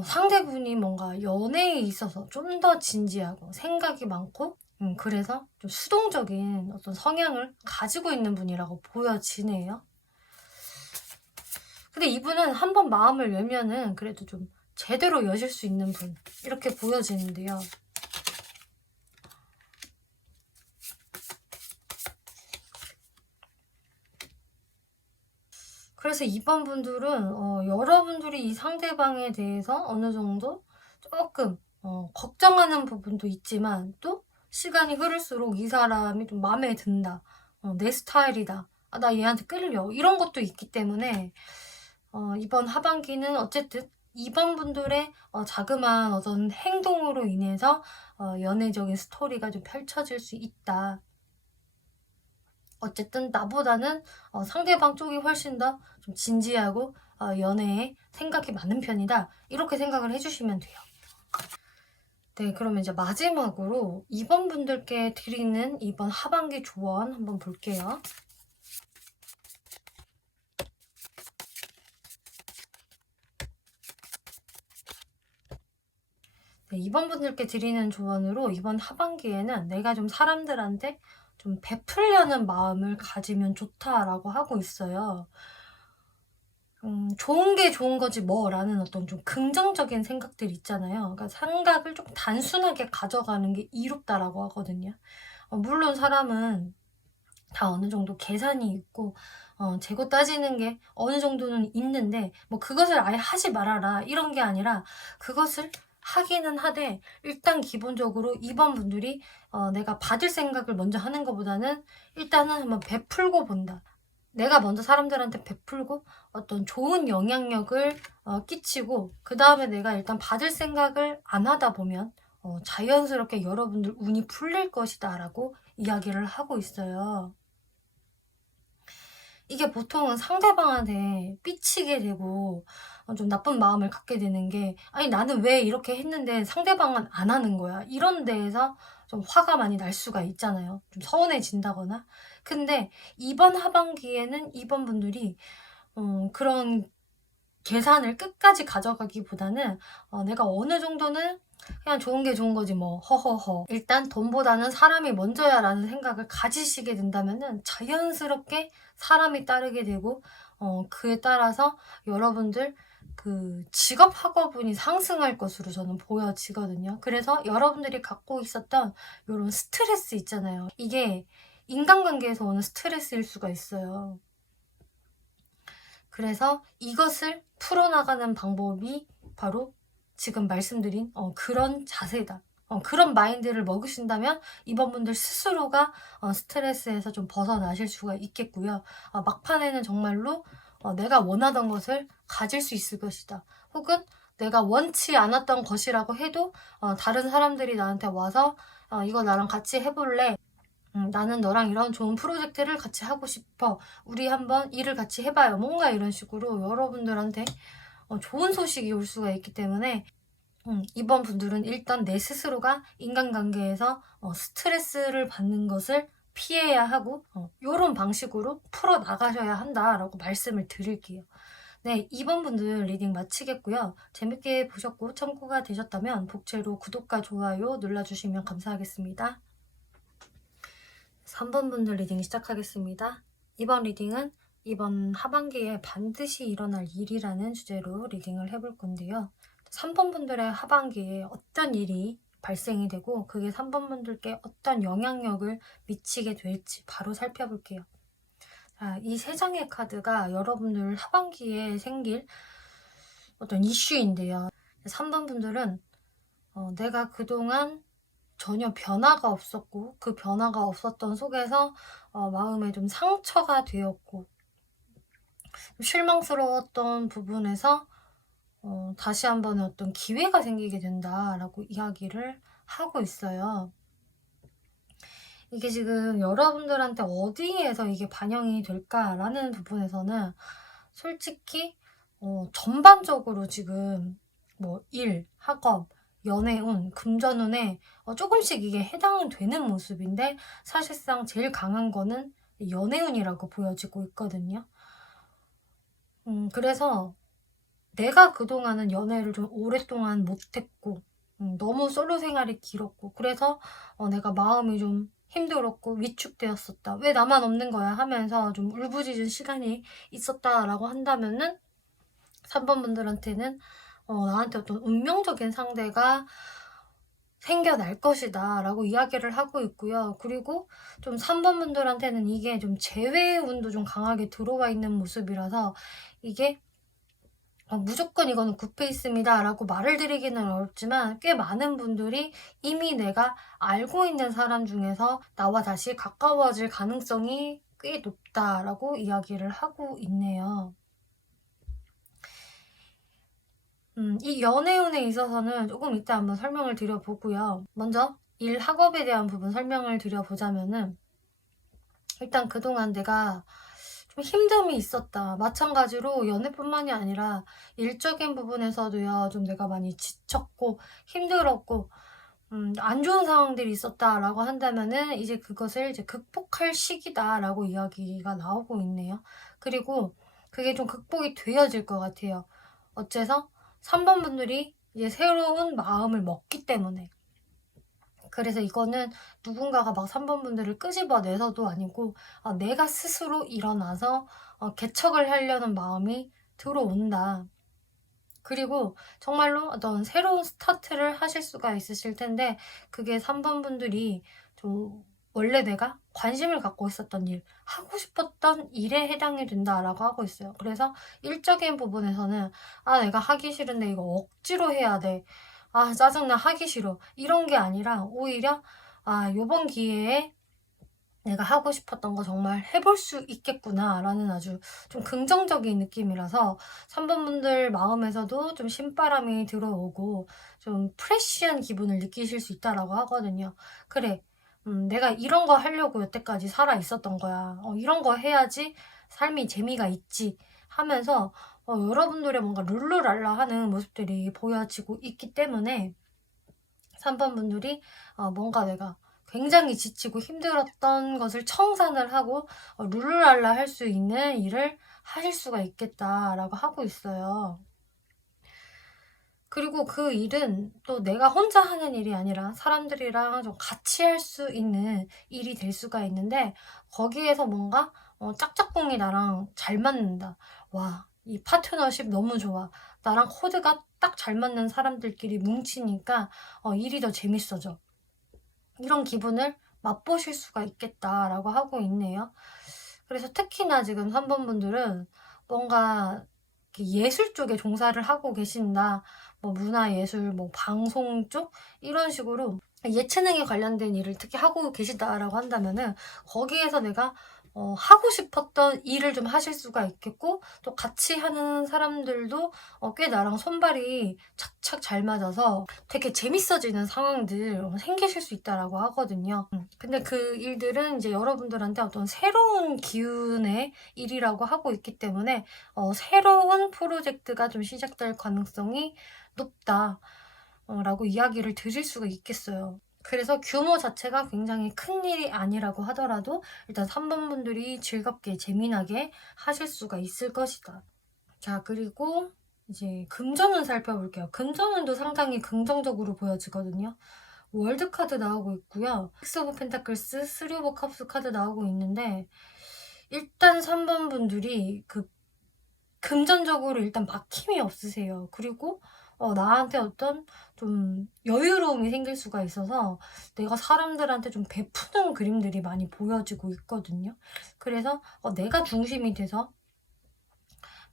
상대분이 뭔가 연애에 있어서 좀 더 진지하고 생각이 많고 그래서 좀 수동적인 어떤 성향을 가지고 있는 분이라고 보여지네요. 근데 이분은 한번 마음을 열면은 그래도 좀 제대로 여실 수 있는 분 이렇게 보여지는데요. 그래서 이번 분들은 여러분들이 이 상대방에 대해서 어느 정도 조금 걱정하는 부분도 있지만 또 시간이 흐를수록 이 사람이 좀 마음에 든다. 내 스타일이다. 아, 나 얘한테 끌려. 이런 것도 있기 때문에 이번 하반기는 어쨌든 이번 분들의 자그마한 어떤 행동으로 인해서 연애적인 스토리가 좀 펼쳐질 수 있다. 어쨌든 나보다는 상대방 쪽이 훨씬 더 좀 진지하고 연애에 생각이 많은 편이다. 이렇게 생각을 해주시면 돼요. 네, 그러면 이제 마지막으로 이번 분들께 드리는 이번 하반기 조언 한번 볼게요. 네, 이번 분들께 드리는 조언으로 이번 하반기에는 내가 좀 사람들한테 좀 베풀려는 마음을 가지면 좋다라고 하고 있어요. 좋은 게 좋은 거지 뭐라는 어떤 좀 긍정적인 생각들 있잖아요. 그러니까 생각을 좀 단순하게 가져가는 게 이롭다라고 하거든요. 물론 사람은 다 어느 정도 계산이 있고 재고 따지는 게 어느 정도는 있는데 뭐 그것을 아예 하지 말아라 이런 게 아니라 그것을 하기는 하되 일단 기본적으로 이번 분들이 내가 받을 생각을 먼저 하는 것보다는 일단은 한번 베풀고 본다. 내가 먼저 사람들한테 베풀고 어떤 좋은 영향력을 끼치고 그 다음에 내가 일단 받을 생각을 안 하다 보면 자연스럽게 여러분들 운이 풀릴 것이다 라고 이야기를 하고 있어요. 이게 보통은 상대방한테 삐치게 되고 좀 나쁜 마음을 갖게 되는 게 아니 나는 왜 이렇게 했는데 상대방은 안 하는 거야 이런 데에서 좀 화가 많이 날 수가 있잖아요. 좀 서운해진다거나. 근데 이번 하반기에는 이번 분들이 그런 계산을 끝까지 가져가기보다는 내가 어느 정도는 그냥 좋은 게 좋은 거지 뭐 허허허 일단 돈보다는 사람이 먼저야 라는 생각을 가지시게 된다면은 자연스럽게 사람이 따르게 되고 그에 따라서 여러분들 그 직업 학업운이 상승할 것으로 저는 보여지거든요. 그래서 여러분들이 갖고 있었던 이런 스트레스 있잖아요. 이게 인간관계에서 오는 스트레스일 수가 있어요. 그래서 이것을 풀어나가는 방법이 바로 지금 말씀드린 그런 자세다. 그런 마인드를 먹으신다면 이번 분들 스스로가 스트레스에서 좀 벗어나실 수가 있겠고요. 막판에는 정말로 내가 원하던 것을 가질 수 있을 것이다. 혹은 내가 원치 않았던 것이라고 해도 다른 사람들이 나한테 와서 이거 나랑 같이 해볼래? 나는 너랑 이런 좋은 프로젝트를 같이 하고 싶어. 우리 한번 일을 같이 해봐요. 뭔가 이런 식으로 여러분들한테 좋은 소식이 올 수가 있기 때문에 이번 분들은 일단 내 스스로가 인간관계에서 스트레스를 받는 것을 피해야 하고 이런 방식으로 풀어나가셔야 한다라고 말씀을 드릴게요. 네, 이번 분들 리딩 마치겠고요. 재밌게 보셨고 참고가 되셨다면 복채로 구독과 좋아요 눌러주시면 감사하겠습니다. 3번 분들 리딩 시작하겠습니다. 이번 리딩은 이번 하반기에 반드시 일어날 일이라는 주제로 리딩을 해볼 건데요. 3번 분들의 하반기에 어떤 일이 발생이 되고 그게 3번 분들께 어떤 영향력을 미치게 될지 바로 살펴볼게요. 자, 이 3장의 카드가 여러분들 하반기에 생길 어떤 이슈인데요. 3번 분들은 내가 그동안 전혀 변화가 없었고 그 변화가 없었던 속에서 마음에 좀 상처가 되었고 실망스러웠던 부분에서 다시 한번의 어떤 기회가 생기게 된다라고 이야기를 하고 있어요. 이게 지금 여러분들한테 어디에서 이게 반영이 될까라는 부분에서는 솔직히 전반적으로 지금 뭐 일, 학업, 연애운, 금전운에 조금씩 이게 해당은 되는 모습인데 사실상 제일 강한 거는 연애운이라고 보여지고 있거든요. 그래서 내가 그동안은 연애를 좀 오랫동안 못했고 너무 솔로 생활이 길었고 그래서 내가 마음이 좀 힘들었고 위축되었었다. 왜 나만 없는 거야 하면서 좀 울부짖은 시간이 있었다라고 한다면은 3번 분들한테는 나한테 어떤 운명적인 상대가 생겨날 것이다 라고 이야기를 하고 있고요. 그리고 좀 3번 분들한테는 이게 좀 재회의 운도 좀 강하게 들어와 있는 모습이라서 이게 무조건 이거는 굿페이스입니다 라고 말을 드리기는 어렵지만 꽤 많은 분들이 이미 내가 알고 있는 사람 중에서 나와 다시 가까워질 가능성이 꽤 높다라고 이야기를 하고 있네요. 이 연애운에 있어서는 조금 이따 한번 설명을 드려보고요. 먼저 일 학업에 대한 부분 설명을 드려보자면은 일단 그동안 내가 좀 힘듦이 있었다. 마찬가지로 연애뿐만이 아니라 일적인 부분에서도요. 좀 내가 많이 지쳤고 힘들었고 안 좋은 상황들이 있었다라고 한다면은 이제 그것을 이제 극복할 시기다라고 이야기가 나오고 있네요. 그리고 그게 좀 극복이 되어질 것 같아요. 어째서 3번 분들이 이제 새로운 마음을 먹기 때문에 그래서 이거는 누군가가 막 3번 분들을 끄집어내서도 아니고 내가 스스로 일어나서 개척을 하려는 마음이 들어온다. 그리고 정말로 어떤 새로운 스타트를 하실 수가 있으실 텐데 그게 3번 분들이 좀 원래 내가 관심을 갖고 있었던 일, 하고 싶었던 일에 해당이 된다라고 하고 있어요. 그래서 일적인 부분에서는 내가 하기 싫은데 이거 억지로 해야 돼. 짜증나 하기 싫어. 이런 게 아니라 오히려 요번 기회에 내가 하고 싶었던 거 정말 해볼 수 있겠구나 라는 아주 좀 긍정적인 느낌이라서 3번 분들 마음에서도 좀 신바람이 들어오고 좀 프레쉬한 기분을 느끼실 수 있다라고 하거든요. 그래, 내가 이런 거 하려고 여태까지 살아 있었던 거야. 이런 거 해야지 삶이 재미가 있지 하면서 여러분들의 뭔가 룰루랄라 하는 모습들이 보여지고 있기 때문에 3번 분들이 뭔가 내가 굉장히 지치고 힘들었던 것을 청산을 하고 룰루랄라 할 수 있는 일을 하실 수가 있겠다라고 하고 있어요. 그리고 그 일은 또 내가 혼자 하는 일이 아니라 사람들이랑 좀 같이 할 수 있는 일이 될 수가 있는데 거기에서 뭔가 짝짝꿍이 나랑 잘 맞는다. 와, 이 파트너십 너무 좋아. 나랑 코드가 딱 잘 맞는 사람들끼리 뭉치니까 일이 더 재밌어져. 이런 기분을 맛보실 수가 있겠다라고 하고 있네요. 그래서 특히나 지금 3번 분들은 뭔가 예술 쪽에 종사를 하고 계신다. 뭐 문화예술, 뭐 방송 쪽 이런 식으로 예체능에 관련된 일을 특히 하고 계시다라고 한다면은 거기에서 내가 하고 싶었던 일을 좀 하실 수가 있겠고, 또 같이 하는 사람들도 꽤 나랑 손발이 착착 잘 맞아서 되게 재밌어지는 상황들 생기실 수 있다라고 하거든요. 근데 그 일들은 이제 여러분들한테 어떤 새로운 기운의 일이라고 하고 있기 때문에 새로운 프로젝트가 좀 시작될 가능성이 높다. 라고 이야기를 드릴 수가 있겠어요. 그래서 규모 자체가 굉장히 큰 일이 아니라고 하더라도 일단 3번 분들이 즐겁게 재미나게 하실 수가 있을 것이다. 자, 그리고 이제 금전운 살펴볼게요. 금전운도 상당히 긍정적으로 보여지거든요. 월드 카드 나오고 있고요. 식스 오브 펜타클스, 쓰리 오브 컵스 카드 나오고 있는데, 일단 3번 분들이 금전적으로 일단 막힘이 없으세요. 그리고 나한테 어떤 좀 여유로움이 생길 수가 있어서 내가 사람들한테 좀 베푸는 그림들이 많이 보여지고 있거든요. 그래서 내가 중심이 돼서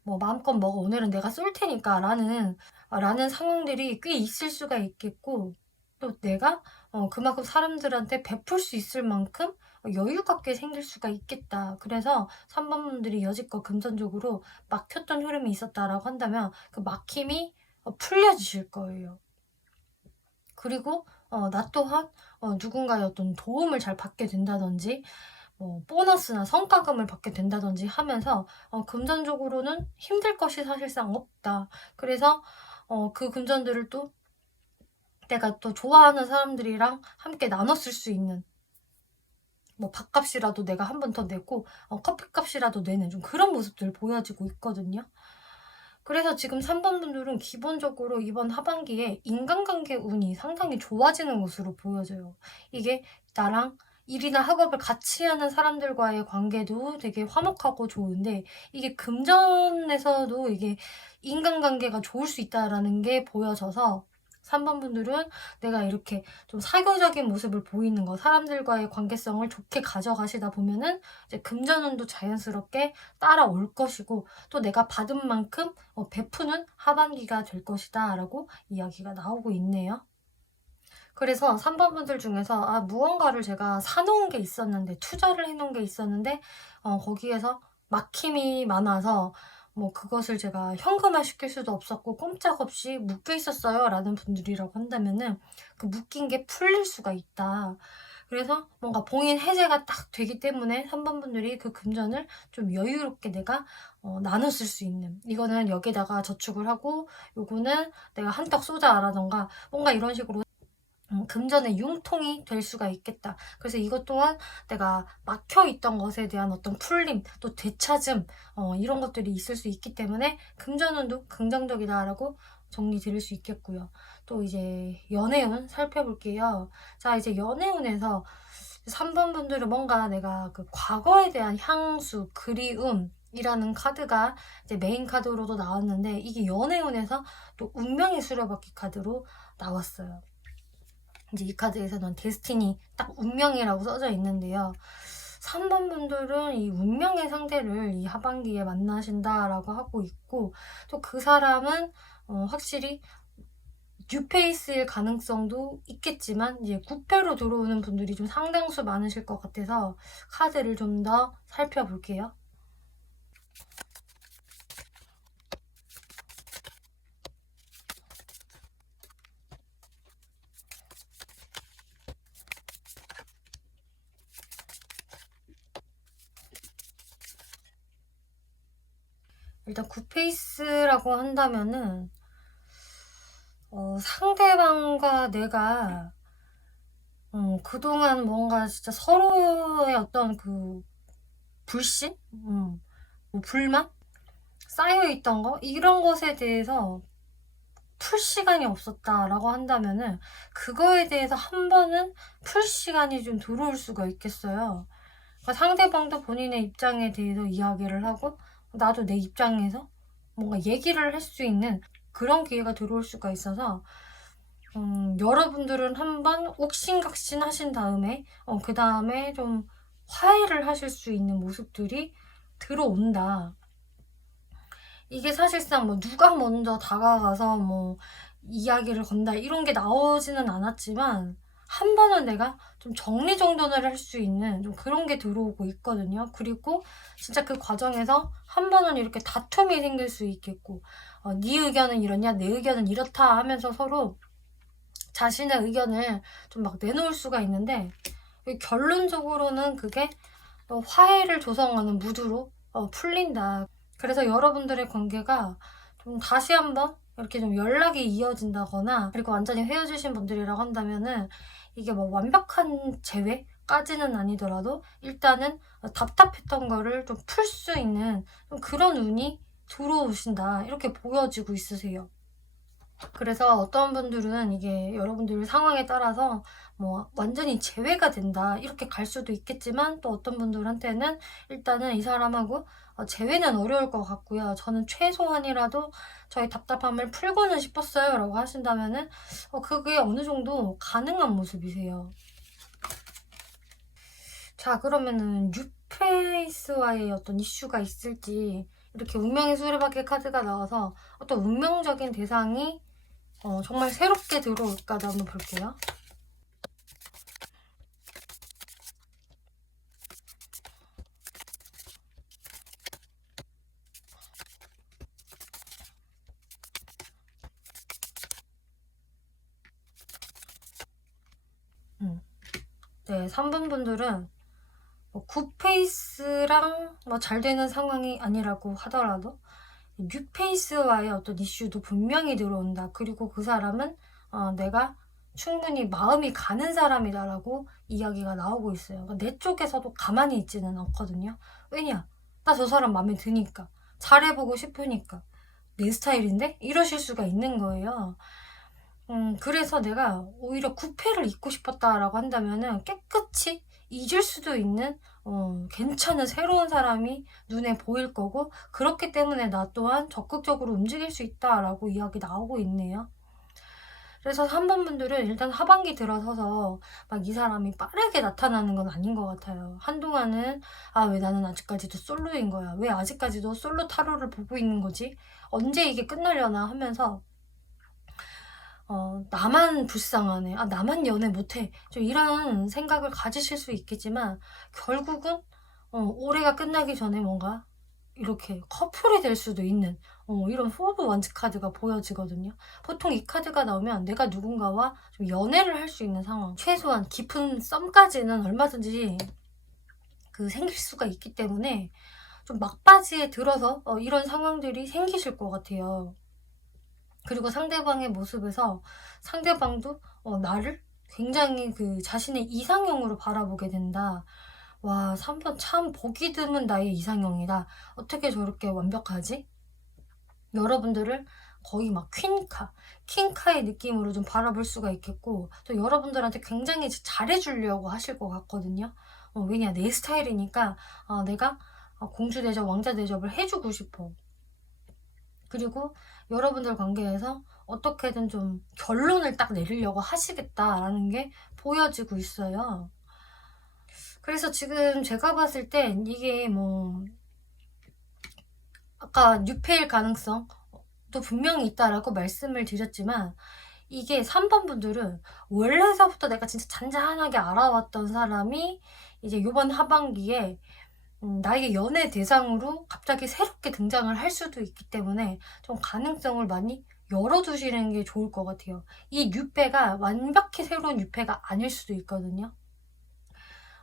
뭐 마음껏 먹어, 오늘은 내가 쏠 테니까 라는 상황들이 꽤 있을 수가 있겠고, 또 내가 그만큼 사람들한테 베풀 수 있을 만큼 여유롭게 생길 수가 있겠다. 그래서 3번 분들이 여지껏 금전적으로 막혔던 흐름이 있었다라고 한다면 그 막힘이 풀려지실 거예요. 그리고 나 또한 누군가의 어떤 도움을 잘 받게 된다든지, 보너스나 성과금을 받게 된다든지 하면서 금전적으로는 힘들 것이 사실상 없다. 그래서 그 금전들을 또 내가 또 좋아하는 사람들이랑 함께 나눴을 수 있는, 뭐 밥값이라도 내가 한 번 더 내고 커피값이라도 내는 좀 그런 모습들 보여지고 있거든요. 그래서 지금 3번 분들은 기본적으로 이번 하반기에 인간관계 운이 상당히 좋아지는 것으로 보여져요. 이게 나랑 일이나 학업을 같이 하는 사람들과의 관계도 되게 화목하고 좋은데, 이게 금전에서도 이게 인간관계가 좋을 수 있다라는 게 보여져서 3번 분들은 내가 이렇게 좀 사교적인 모습을 보이는 거, 사람들과의 관계성을 좋게 가져가시다 보면은 이제 금전운도 자연스럽게 따라올 것이고, 또 내가 받은 만큼 베푸는 하반기가 될 것이다 라고 이야기가 나오고 있네요. 그래서 3번 분들 중에서 무언가를 제가 사놓은 게 있었는데, 투자를 해놓은 게 있었는데 거기에서 막힘이 많아서 뭐 그것을 제가 현금화 시킬 수도 없었고 꼼짝없이 묶여 있었어요 라는 분들이라고 한다면은 그 묶인 게 풀릴 수가 있다. 그래서 뭔가 봉인 해제가 딱 되기 때문에 3번 분들이 그 금전을 좀 여유롭게 내가 나눠 쓸 수 있는, 이거는 여기다가 저축을 하고 요거는 내가 한턱 쏘자라던가 뭔가 이런 식으로 금전의 융통이 될 수가 있겠다. 그래서 이것 또한 내가 막혀있던 것에 대한 어떤 풀림, 또 되찾음, 이런 것들이 있을 수 있기 때문에 금전운도 긍정적이다라고 정리 드릴 수 있겠고요. 또 이제 연애운 살펴볼게요. 자, 이제 연애운에서 3번 분들은 뭔가 내가 그 과거에 대한 향수, 그리움, 이라는 카드가 이제 메인 카드로도 나왔는데, 이게 연애운에서 또 운명의 수레바퀴 카드로 나왔어요. 이제 이 카드에서는 데스티니, 딱 운명이라고 써져 있는데요. 3번 분들은 이 운명의 상대를 이 하반기에 만나신다라고 하고 있고, 또 그 사람은 확실히 뉴페이스일 가능성도 있겠지만 이제 9패로 들어오는 분들이 좀 상당수 많으실 것 같아서 카드를 좀 더 살펴볼게요. 일단 9페이스라고 한다면은 상대방과 내가 그동안 뭔가 진짜 서로의 어떤 그 불신? 뭐 불만? 쌓여있던 거? 이런 것에 대해서 풀 시간이 없었다라고 한다면은 그거에 대해서 한 번은 풀 시간이 좀 들어올 수가 있겠어요. 그러니까 상대방도 본인의 입장에 대해서 이야기를 하고 나도 내 입장에서 뭔가 얘기를 할 수 있는 그런 기회가 들어올 수가 있어서 여러분들은 한번 옥신각신 하신 다음에 그 다음에 좀 화해를 하실 수 있는 모습들이 들어온다. 이게 사실상 뭐 누가 먼저 다가가서 뭐 이야기를 건다 이런 게 나오지는 않았지만 한 번은 내가 좀 정리정돈을 할 수 있는 좀 그런 게 들어오고 있거든요. 그리고 진짜 그 과정에서 한 번은 이렇게 다툼이 생길 수 있겠고, 네 의견은 이렇냐, 내 의견은 이렇다 하면서 서로 자신의 의견을 좀 막 내놓을 수가 있는데, 결론적으로는 그게 화해를 조성하는 무드로 풀린다. 그래서 여러분들의 관계가 좀 다시 한번 이렇게 좀 연락이 이어진다거나, 그리고 완전히 헤어지신 분들이라고 한다면은 이게 뭐 완벽한 재회까지는 아니더라도 일단은 답답했던 거를 좀 풀 수 있는 좀 그런 운이 들어오신다, 이렇게 보여지고 있으세요. 그래서 어떤 분들은 이게 여러분들 상황에 따라서 뭐 완전히 제외가 된다 이렇게 갈 수도 있겠지만, 또 어떤 분들한테는 일단은 이 사람하고 제외는 어려울 것 같고요, 저는 최소한이라도 저희 답답함을 풀고는 싶었어요 라고 하신다면은 그게 어느 정도 가능한 모습이세요. 자, 그러면은 뉴페이스와의 어떤 이슈가 있을지, 이렇게 운명의 수레바퀴 카드가 나와서 어떤 운명적인 대상이 정말 새롭게 들어올까도 한번 볼게요. 네, 3번 분들은 굿페이스랑 잘 되는 상황이 아니라고 하더라도 뉴페이스와의 어떤 이슈도 분명히 들어온다. 그리고 그 사람은 내가 충분히 마음이 가는 사람이다라고 이야기가 나오고 있어요. 그러니까 내 쪽에서도 가만히 있지는 않거든요. 왜냐? 나 저 사람 마음에 드니까, 잘해보고 싶으니까, 내 스타일인데? 이러실 수가 있는 거예요. 그래서 내가 오히려 구패를 잊고 싶었다라고 한다면은 깨끗이 잊을 수도 있는 괜찮은 새로운 사람이 눈에 보일 거고, 그렇기 때문에 나 또한 적극적으로 움직일 수 있다라고 이야기 나오고 있네요. 그래서 3번 분들은 일단 하반기 들어서서 막 이 사람이 빠르게 나타나는 건 아닌 것 같아요. 한동안은 왜 나는 아직까지도 솔로인 거야, 왜 아직까지도 솔로 타로를 보고 있는 거지, 언제 이게 끝나려나 하면서 나만 불쌍하네, 나만 연애 못해, 좀 이런 생각을 가지실 수 있겠지만, 결국은 올해가 끝나기 전에 뭔가 이렇게 커플이 될 수도 있는 이런 호브 원츠 카드가 보여지거든요. 보통 이 카드가 나오면 내가 누군가와 좀 연애를 할 수 있는 상황, 최소한 깊은 썸까지는 얼마든지 생길 수가 있기 때문에 좀 막바지에 들어서 이런 상황들이 생기실 것 같아요. 그리고 상대방의 모습에서 상대방도 나를 굉장히 자신의 이상형으로 바라보게 된다. 와, 3번 참 보기 드문 나의 이상형이다. 어떻게 저렇게 완벽하지? 여러분들을 거의 막 퀸카의 느낌으로 좀 바라볼 수가 있겠고, 또 여러분들한테 굉장히 잘해주려고 하실 것 같거든요. 왜냐, 내 스타일이니까 내가 공주 대접, 왕자 대접을 해주고 싶어. 그리고 여러분들 관계에서 어떻게든 좀 결론을 딱 내리려고 하시겠다라는 게 보여지고 있어요. 그래서 지금 제가 봤을 땐 이게 아까 뉴페일 가능성도 분명히 있다라고 말씀을 드렸지만, 이게 3번 분들은 원래서부터 내가 진짜 잔잔하게 알아왔던 사람이 이제 이번 하반기에 나에게 연애 대상으로 갑자기 새롭게 등장을 할 수도 있기 때문에 좀 가능성을 많이 열어두시는 게 좋을 것 같아요. 이 뉴페가 완벽히 새로운 뉴페가 아닐 수도 있거든요.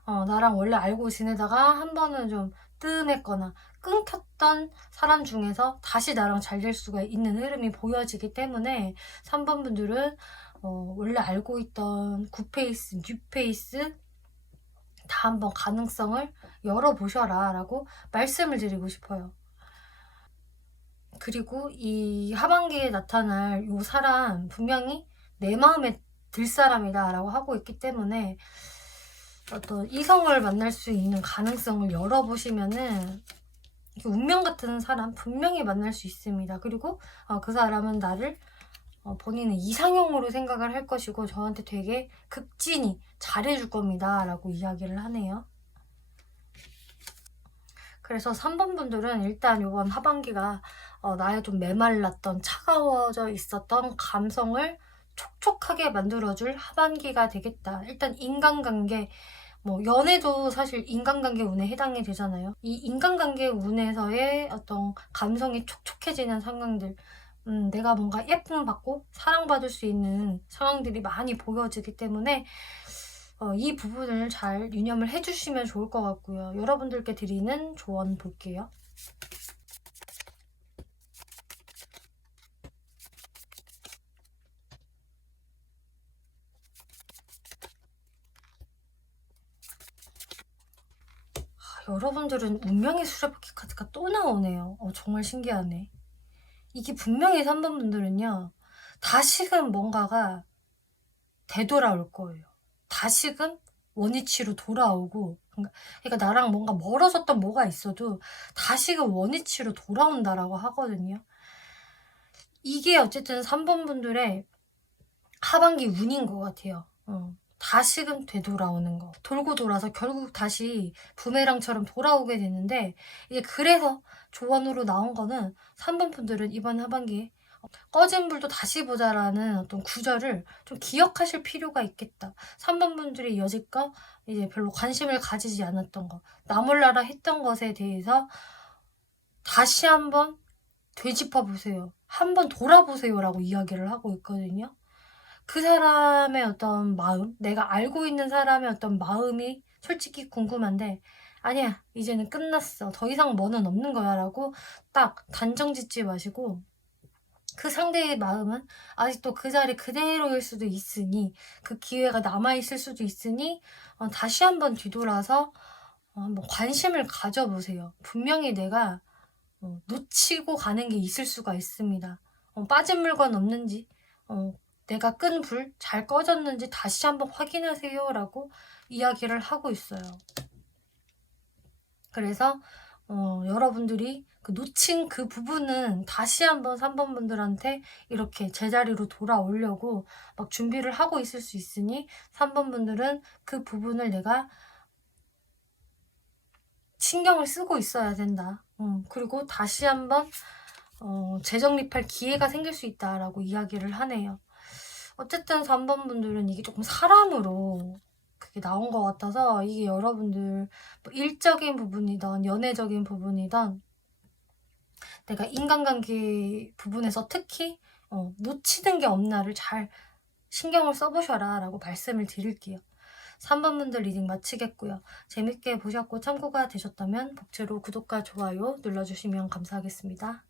나랑 원래 알고 지내다가 한 번은 좀 뜸했거나 끊겼던 사람 중에서 다시 나랑 잘 될 수가 있는 흐름이 보여지기 때문에 3번 분들은 원래 알고 있던 굿페이스, 뉴페이스 다 한번 가능성을 열어보셔라 라고 말씀을 드리고 싶어요. 그리고 이 하반기에 나타날 이 사람 분명히 내 마음에 들 사람이다 라고 하고 있기 때문에 어떤 이성을 만날 수 있는 가능성을 열어보시면은 운명 같은 사람 분명히 만날 수 있습니다. 그리고 그 사람은 나를 본인의 이상형으로 생각을 할 것이고 저한테 되게 극진히 잘해줄 겁니다 라고 이야기를 하네요. 그래서 3번 분들은 일단 이번 하반기가 나의 좀 메말랐던 차가워져 있었던 감성을 촉촉하게 만들어줄 하반기가 되겠다. 일단 인간관계, 뭐 연애도 사실 인간관계 운에 해당이 되잖아요. 이 인간관계 운에서의 어떤 감성이 촉촉해지는 상황들, 내가 뭔가 예쁨 받고 사랑받을 수 있는 상황들이 많이 보여지기 때문에 이 부분을 잘 유념을 해주시면 좋을 것 같고요. 여러분들께 드리는 조언 볼게요. 여러분들은 운명의 수레바퀴 카드가 또 나오네요. 정말 신기하네. 이게 분명히 3번 분들은요, 다시금 뭔가가 되돌아올 거예요. 다시금 원위치로 돌아오고, 그러니까 나랑 뭔가 멀어졌던 뭐가 있어도 다시금 원위치로 돌아온다라고 하거든요. 이게 어쨌든 3번 분들의 하반기 운인 것 같아요. 다시금 되돌아오는 거. 돌고 돌아서 결국 다시 부메랑처럼 돌아오게 되는데, 이게 그래서 조언으로 나온 거는 3번 분들은 이번 하반기에 꺼진 불도 다시 보자라는 어떤 구절을 좀 기억하실 필요가 있겠다. 3번 분들이 여지껏 이제 별로 관심을 가지지 않았던 거, 나 몰라라 했던 것에 대해서 다시 한번 되짚어 보세요. 한번 돌아보세요라고 이야기를 하고 있거든요. 그 사람의 어떤 마음, 내가 알고 있는 사람의 어떤 마음이 솔직히 궁금한데, 아니야, 이제는 끝났어. 더 이상 뭐는 없는 거야. 라고 딱 단정 짓지 마시고, 그 상대의 마음은 아직도 그 자리 그대로일 수도 있으니, 그 기회가 남아있을 수도 있으니, 다시 한번 뒤돌아서 한번 관심을 가져보세요. 분명히 내가 놓치고 가는 게 있을 수가 있습니다. 빠진 물건 없는지, 내가 끈 불 잘 꺼졌는지 다시 한번 확인하세요 라고 이야기를 하고 있어요. 그래서 여러분들이 놓친 그 부분은 다시 한번 3번 분들한테 이렇게 제자리로 돌아오려고 막 준비를 하고 있을 수 있으니 3번 분들은 그 부분을 내가 신경을 쓰고 있어야 된다. 그리고 다시 한번 재정립할 기회가 생길 수 있다라고 이야기를 하네요. 어쨌든 3번 분들은 이게 조금 사람으로 그게 나온 것 같아서, 이게 여러분들 뭐 일적인 부분이든 연애적인 부분이든 내가 인간관계 부분에서 특히 놓치는 게 없나를 잘 신경을 써보셔라 라고 말씀을 드릴게요. 3번 분들 리딩 마치겠고요. 재밌게 보셨고 참고가 되셨다면 복제로 구독과 좋아요 눌러주시면 감사하겠습니다.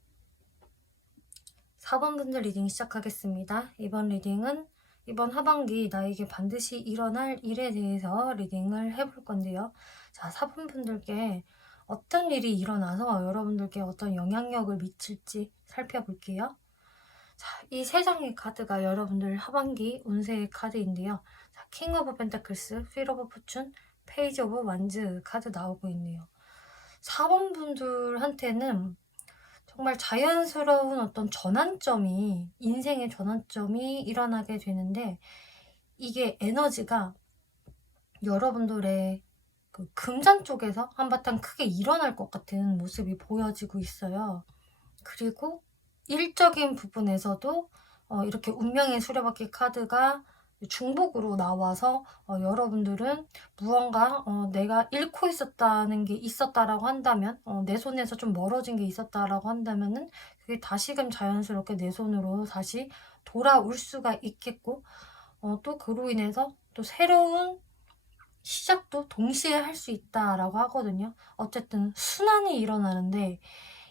4번 분들 리딩 시작하겠습니다. 이번 리딩은 이번 하반기 나에게 반드시 일어날 일에 대해서 리딩을 해볼 건데요. 자, 4번 분들께 어떤 일이 일어나서 여러분들께 어떤 영향력을 미칠지 살펴볼게요. 자, 이 세 장의 카드가 여러분들 하반기 운세의 카드인데요. 자, 킹 오브 펜타클스, 휠 오브 포춘, 페이지 오브 완즈 카드 나오고 있네요. 4번 분들한테는 정말 자연스러운 어떤 전환점이, 인생의 전환점이 일어나게 되는데, 이게 에너지가 여러분들의 그 금전 쪽에서 한바탕 크게 일어날 것 같은 모습이 보여지고 있어요. 그리고 일적인 부분에서도 이렇게 운명의 수레바퀴 카드가 중복으로 나와서 여러분들은 무언가 내가 잃고 있었다는 게 있었다라고 한다면, 내 손에서 좀 멀어진 게 있었다라고 한다면은 그게 다시금 자연스럽게 내 손으로 다시 돌아올 수가 있겠고, 또 그로 인해서 또 새로운 시작도 동시에 할 수 있다라고 하거든요. 어쨌든 순환이 일어나는데,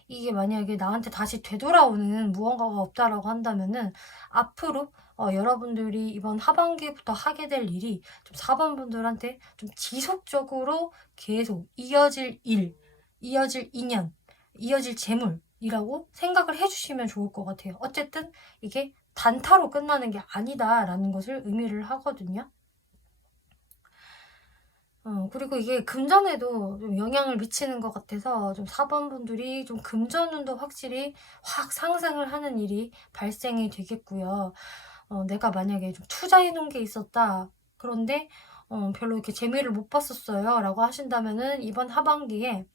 이게 만약에 나한테 다시 되돌아오는 무언가가 없다라고 한다면은 앞으로 여러분들이 이번 하반기부터 하게 될 일이 좀 4번 분들한테 좀 지속적으로 계속 이어질 일, 이어질 인연, 이어질 재물이라고 생각을 해주시면 좋을 것 같아요. 어쨌든 이게 단타로 끝나는 게 아니다라는 것을 의미를 하거든요. 그리고 이게 금전에도 좀 영향을 미치는 것 같아서 좀 4번 분들이 좀 금전운도 확실히 확 상승을 하는 일이 발생이 되겠고요. 내가 만약에 좀 투자해 놓은 게 있었다. 그런데 별로 이렇게 재미를 못 봤었어요. 라고 하신다면은 이번 하반기에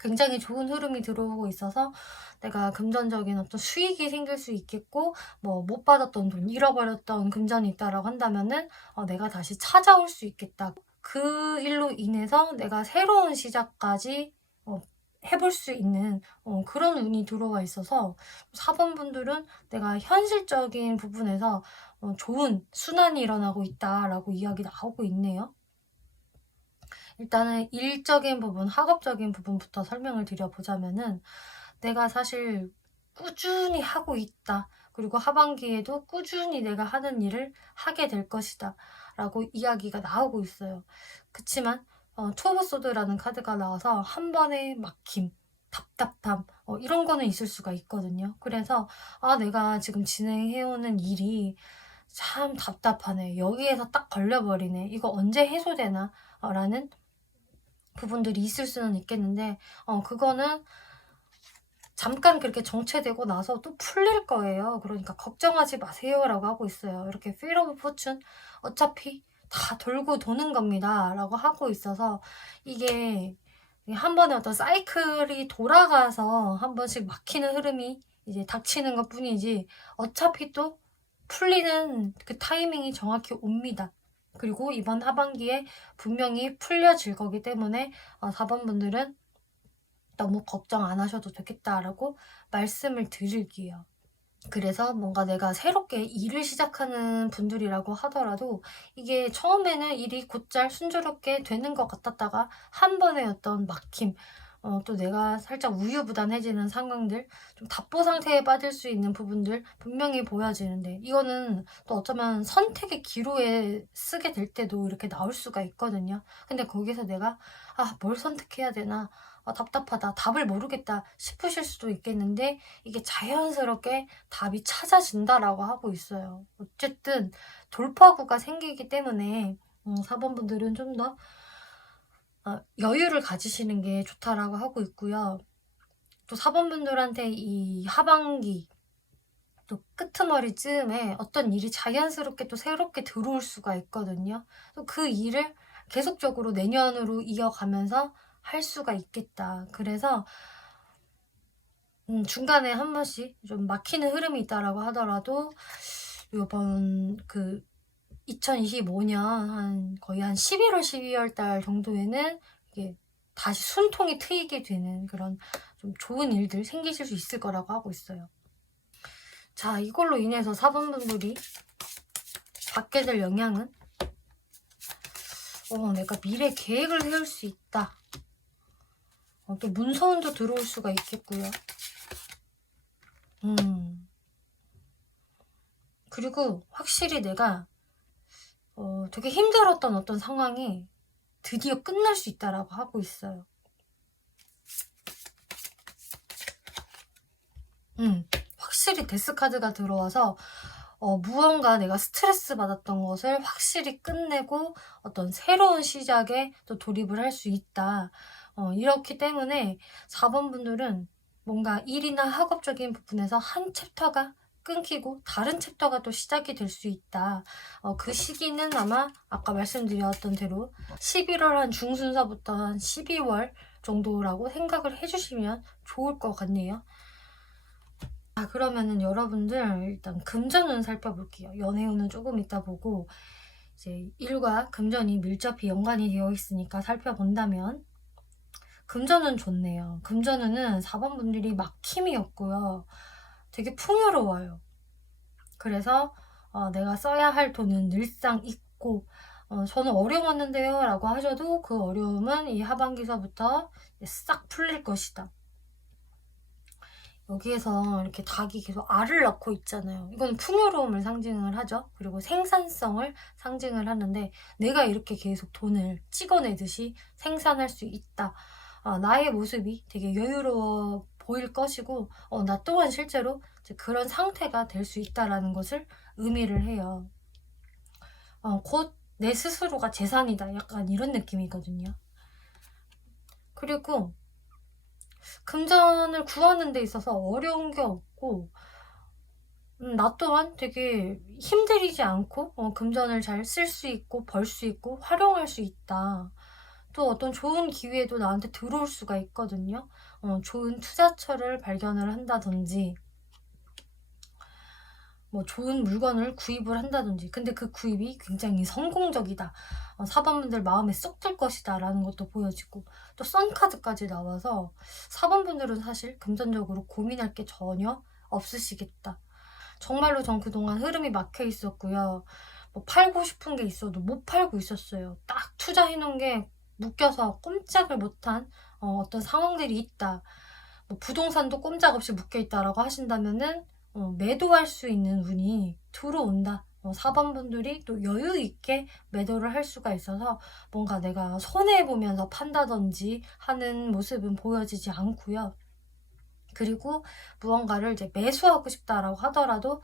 굉장히 좋은 흐름이 들어오고 있어서 내가 금전적인 어떤 수익이 생길 수 있겠고, 뭐 못 받았던 돈, 잃어버렸던 금전이 있다라고 한다면은 내가 다시 찾아올 수 있겠다. 그 일로 인해서 내가 새로운 시작까지 해볼 수 있는 그런 운이 들어와 있어서 4번 분들은 내가 현실적인 부분에서 좋은 순환이 일어나고 있다라고 이야기 나오고 있네요. 일단은 일적인 부분, 학업적인 부분부터 설명을 드려보자면은, 내가 사실 꾸준히 하고 있다. 그리고 하반기에도 꾸준히 내가 하는 일을 하게 될 것이다. 라고 이야기가 나오고 있어요. 그치만 투 오브 소드라는 카드가 나와서 한 번의 막힘, 답답함, 이런 거는 있을 수가 있거든요. 그래서 내가 지금 진행해오는 일이 참 답답하네. 여기에서 딱 걸려버리네. 이거 언제 해소되나? 라는 부분들이 있을 수는 있겠는데 그거는 잠깐 그렇게 정체되고 나서 또 풀릴 거예요. 그러니까 걱정하지 마세요 라고 하고 있어요. 이렇게 Wheel of Fortune, 어차피 다 돌고 도는 겁니다 라고 하고 있어서, 이게 한 번에 어떤 사이클이 돌아가서 한 번씩 막히는 흐름이 이제 닥치는 것 뿐이지, 어차피 또 풀리는 그 타이밍이 정확히 옵니다. 그리고 이번 하반기에 분명히 풀려질 거기 때문에 4번 분들은 너무 걱정 안 하셔도 되겠다라고 말씀을 드릴게요. 그래서 뭔가 내가 새롭게 일을 시작하는 분들이라고 하더라도 이게 처음에는 일이 곧잘 순조롭게 되는 것 같았다가 한 번의 어떤 막힘, 또 내가 살짝 우유부단해지는 상황들, 좀 답보 상태에 빠질 수 있는 부분들 분명히 보여지는데, 이거는 또 어쩌면 선택의 기로에 쓰게 될 때도 이렇게 나올 수가 있거든요. 근데 거기서 내가 뭘 선택해야 되나, 답답하다, 답을 모르겠다 싶으실 수도 있겠는데, 이게 자연스럽게 답이 찾아진다라고 하고 있어요. 어쨌든 돌파구가 생기기 때문에 4번 분들은 좀 더 여유를 가지시는 게 좋다라고 하고 있고요. 또 4번 분들한테 이 하반기 또 끄트머리쯤에 어떤 일이 자연스럽게 또 새롭게 들어올 수가 있거든요. 또 그 일을 계속적으로 내년으로 이어가면서 할 수가 있겠다. 그래서 중간에 한 번씩 좀 막히는 흐름이 있다라고 하더라도, 요번 2025년 거의 한 11월, 12월 달 정도에는 이게 다시 순통이 트이게 되는 그런 좀 좋은 일들 생기실 수 있을 거라고 하고 있어요. 자, 이걸로 인해서 4번 분들이 받게 될 영향은, 내가 미래 계획을 세울 수 있다. 또 문서운도 들어올 수가 있겠고요. 그리고 확실히 내가 되게 힘들었던 어떤 상황이 드디어 끝날 수 있다라고 하고 있어요. 확실히 데스카드가 들어와서 무언가 내가 스트레스 받았던 것을 확실히 끝내고 어떤 새로운 시작에 또 돌입을 할 수 있다. 이렇기 때문에 4번 분들은 뭔가 일이나 학업적인 부분에서 한 챕터가 끊기고 다른 챕터가 또 시작이 될 수 있다. 그 시기는 아마 아까 말씀드렸던 대로 11월 한 중순서부터 한 12월 정도라고 생각을 해주시면 좋을 것 같네요. 그러면은 여러분들 일단 금전운 살펴볼게요. 연애운은 조금 이따 보고, 이제 일과 금전이 밀접히 연관이 되어 있으니까 살펴본다면, 금전운 좋네요. 금전운은 4번 분들이 막힘이 없고요. 되게 풍요로워요. 그래서 내가 써야 할 돈은 늘상 있고, 저는 어려웠는데요 라고 하셔도 그 어려움은 이 하반기서부터 싹 풀릴 것이다. 여기에서 이렇게 닭이 계속 알을 낳고 있잖아요. 이건 풍요로움을 상징을 하죠. 그리고 생산성을 상징을 하는데, 내가 이렇게 계속 돈을 찍어내듯이 생산할 수 있다. 나의 모습이 되게 여유로워 보일 것이고, 나 또한 실제로 이제 그런 상태가 될 수 있다라는 것을 의미를 해요. 곧 내 스스로가 재산이다. 약간 이런 느낌이거든요. 그리고 금전을 구하는 데 있어서 어려운 게 없고, 나 또한 되게 힘들이지 않고 금전을 잘 쓸 수 있고 벌 수 있고 활용할 수 있다. 또 어떤 좋은 기회도 나한테 들어올 수가 있거든요. 좋은 투자처를 발견을 한다든지 뭐 좋은 물건을 구입을 한다든지, 근데 그 구입이 굉장히 성공적이다, 4번분들 마음에 쏙 들 것이다 라는 것도 보여지고, 또 썬카드까지 나와서 4번분들은 사실 금전적으로 고민할 게 전혀 없으시겠다. 정말로 전 그동안 흐름이 막혀 있었고요. 뭐 팔고 싶은 게 있어도 못 팔고 있었어요. 딱 투자해 놓은 게 묶여서 꼼짝을 못한 어떤 상황들이 있다. 뭐 부동산도 꼼짝없이 묶여 있다라고 하신다면은 매도할 수 있는 운이 들어온다. 4번 분들이 또 여유 있게 매도를 할 수가 있어서 뭔가 내가 손해 보면서 판다든지 하는 모습은 보여지지 않고요. 그리고 무언가를 이제 매수하고 싶다라고 하더라도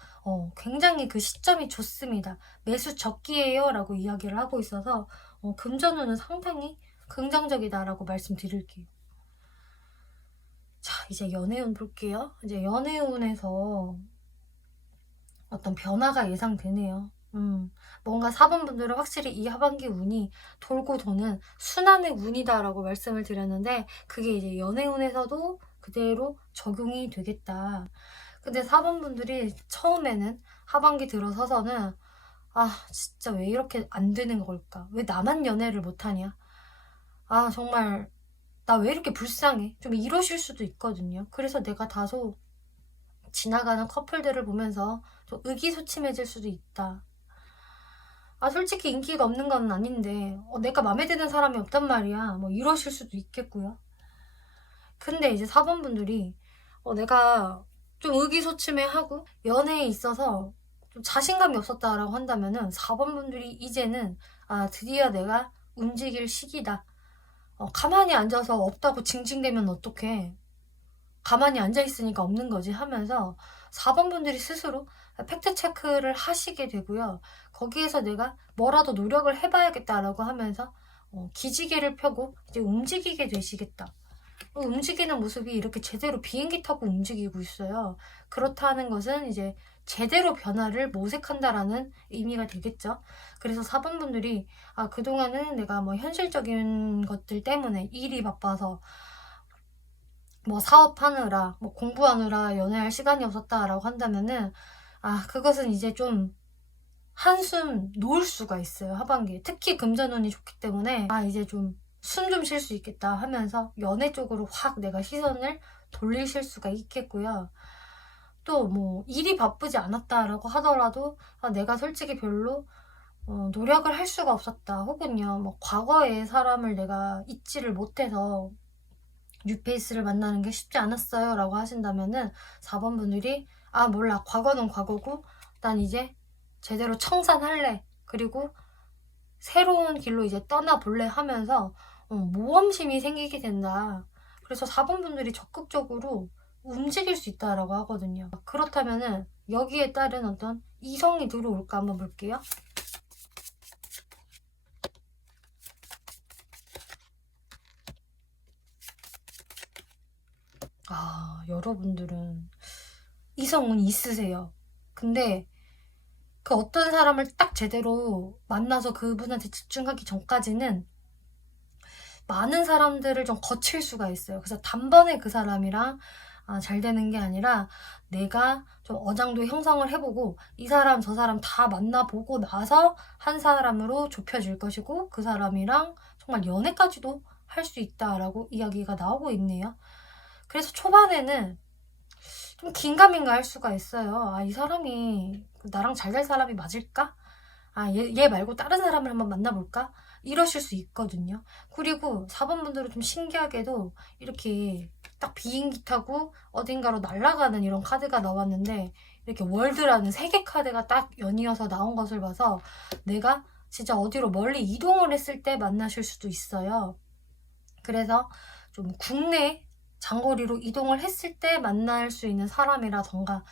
굉장히 그 시점이 좋습니다. 매수 적기예요 라고 이야기를 하고 있어서 금전운은 상당히 긍정적이다라고 말씀드릴게요. 자, 이제 연애운 볼게요. 이제 연애운에서 어떤 변화가 예상되네요. 뭔가 4번 분들은 확실히 이 하반기 운이 돌고 도는 순환의 운이다라고 말씀을 드렸는데, 그게 이제 연애운에서도 그대로 적용이 되겠다. 근데 4번 분들이 처음에는 하반기 들어서서는 진짜 왜 이렇게 안 되는 걸까? 왜 나만 연애를 못하냐? 정말 나 왜 이렇게 불쌍해? 좀 이러실 수도 있거든요. 그래서 내가 다소 지나가는 커플들을 보면서 좀 의기소침해질 수도 있다. 솔직히 인기가 없는 건 아닌데 내가 마음에 드는 사람이 없단 말이야. 뭐 이러실 수도 있겠고요. 근데 이제 4번 분들이 내가 좀 의기소침해하고 연애에 있어서 좀 자신감이 없었다라고 한다면은 4번 분들이 이제는 드디어 내가 움직일 시기다. 가만히 앉아서 없다고 징징대면 어떡해. 가만히 앉아있으니까 없는 거지 하면서 4번 분들이 스스로 팩트 체크를 하시게 되고요. 거기에서 내가 뭐라도 노력을 해봐야겠다라고 하면서 기지개를 펴고 이제 움직이게 되시겠다. 움직이는 모습이 이렇게 제대로 비행기 타고 움직이고 있어요. 그렇다는 것은 이제 제대로 변화를 모색한다라는 의미가 되겠죠. 그래서 4번 분들이 그동안은 내가 뭐 현실적인 것들 때문에 일이 바빠서 뭐 사업하느라 뭐 공부하느라 연애할 시간이 없었다라고 한다면은 그것은 이제 좀 한숨 놓을 수가 있어요. 하반기에 특히 금전운이 좋기 때문에 이제 좀 숨 좀 쉴 수 있겠다 하면서 연애 쪽으로 확 내가 시선을 돌리실 수가 있겠고요. 또 뭐 일이 바쁘지 않았다라고 하더라도 내가 솔직히 별로 노력을 할 수가 없었다, 혹은요 뭐 과거의 사람을 내가 잊지를 못해서 뉴페이스를 만나는 게 쉽지 않았어요 라고 하신다면은 4번 분들이 몰라, 과거는 과거고 난 이제 제대로 청산할래, 그리고 새로운 길로 이제 떠나볼래 하면서 모험심이 생기게 된다. 그래서 4번 분들이 적극적으로 움직일 수 있다라고 하거든요. 그렇다면은 여기에 따른 어떤 이성이 들어올까 한번 볼게요. 여러분들은 이성은 있으세요. 근데 그 어떤 사람을 딱 제대로 만나서 그분한테 집중하기 전까지는 많은 사람들을 좀 거칠 수가 있어요. 그래서 단번에 그 사람이랑 잘 되는 게 아니라 내가 좀 어장도 형성을 해보고 이 사람 저 사람 다 만나보고 나서 한 사람으로 좁혀질 것이고, 그 사람이랑 정말 연애까지도 할 수 있다라고 이야기가 나오고 있네요. 그래서 초반에는 좀 긴가민가 할 수가 있어요. 이 사람이 나랑 잘 될 사람이 맞을까? 얘 말고 다른 사람을 한번 만나볼까? 이러실 수 있거든요. 그리고 4번 분들은 좀 신기하게도 이렇게 딱 비행기 타고 어딘가로 날아가는 이런 카드가 나왔는데, 이렇게 월드라는 세계 카드가 딱 연이어서 나온 것을 봐서 내가 진짜 어디로 멀리 이동을 했을 때 만나실 수도 있어요. 그래서 좀 국내 장거리로 이동을 했을 때 만날 수 있는 사람이라던가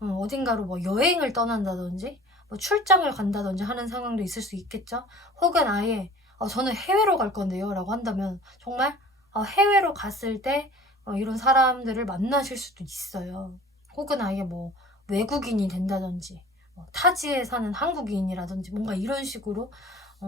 어딘가로 뭐 여행을 떠난다든지 뭐 출장을 간다든지 하는 상황도 있을 수 있겠죠. 혹은 아예 저는 해외로 갈 건데요 라고 한다면 정말 해외로 갔을 때 이런 사람들을 만나실 수도 있어요. 혹은 아예 뭐 외국인이 된다든지 타지에 사는 한국인이라든지 뭔가 이런 식으로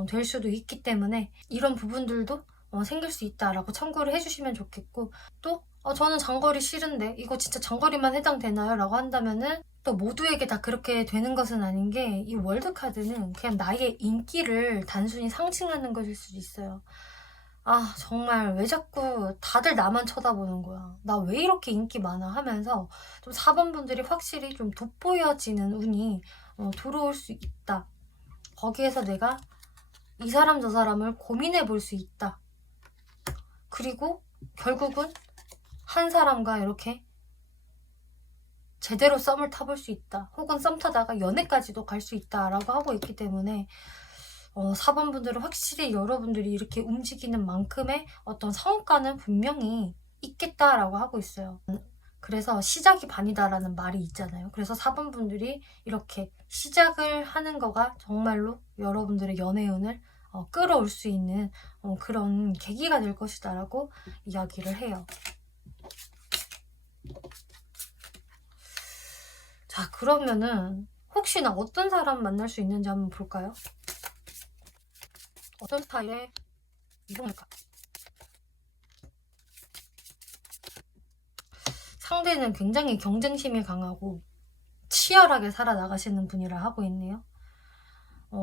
될 수도 있기 때문에 이런 부분들도 생길 수 있다라고 참고를 해주시면 좋겠고, 또 저는 장거리 싫은데 이거 진짜 장거리만 해당되나요? 라고 한다면은 또 모두에게 다 그렇게 되는 것은 아닌 게, 이 월드카드는 그냥 나의 인기를 단순히 상징하는 것일 수도 있어요. 아, 정말 왜 자꾸 다들 나만 쳐다보는 거야. 나 왜 이렇게 인기 많아 하면서 좀 4번 분들이 확실히 좀 돋보여지는 운이 들어올 수 있다. 거기에서 내가 이 사람 저 사람을 고민해 볼 수 있다. 그리고 결국은 한 사람과 이렇게 제대로 썸을 타볼 수 있다. 혹은 썸 타다가 연애까지도 갈 수 있다라고 하고 있기 때문에 4번 분들은 확실히 여러분들이 이렇게 움직이는 만큼의 어떤 성과는 분명히 있겠다라고 하고 있어요. 그래서 시작이 반이다라는 말이 있잖아요. 그래서 4번 분들이 이렇게 시작을 하는 거가 정말로 여러분들의 연애운을 끌어올 수 있는 그런 계기가 될 것이다라고 이야기를 해요. 자, 그러면은 혹시나 어떤 사람 만날 수 있는지 한번 볼까요? 어떤 스타일의 이동일까? 상대는 굉장히 경쟁심이 강하고 치열하게 살아나가시는 분이라 하고 있네요.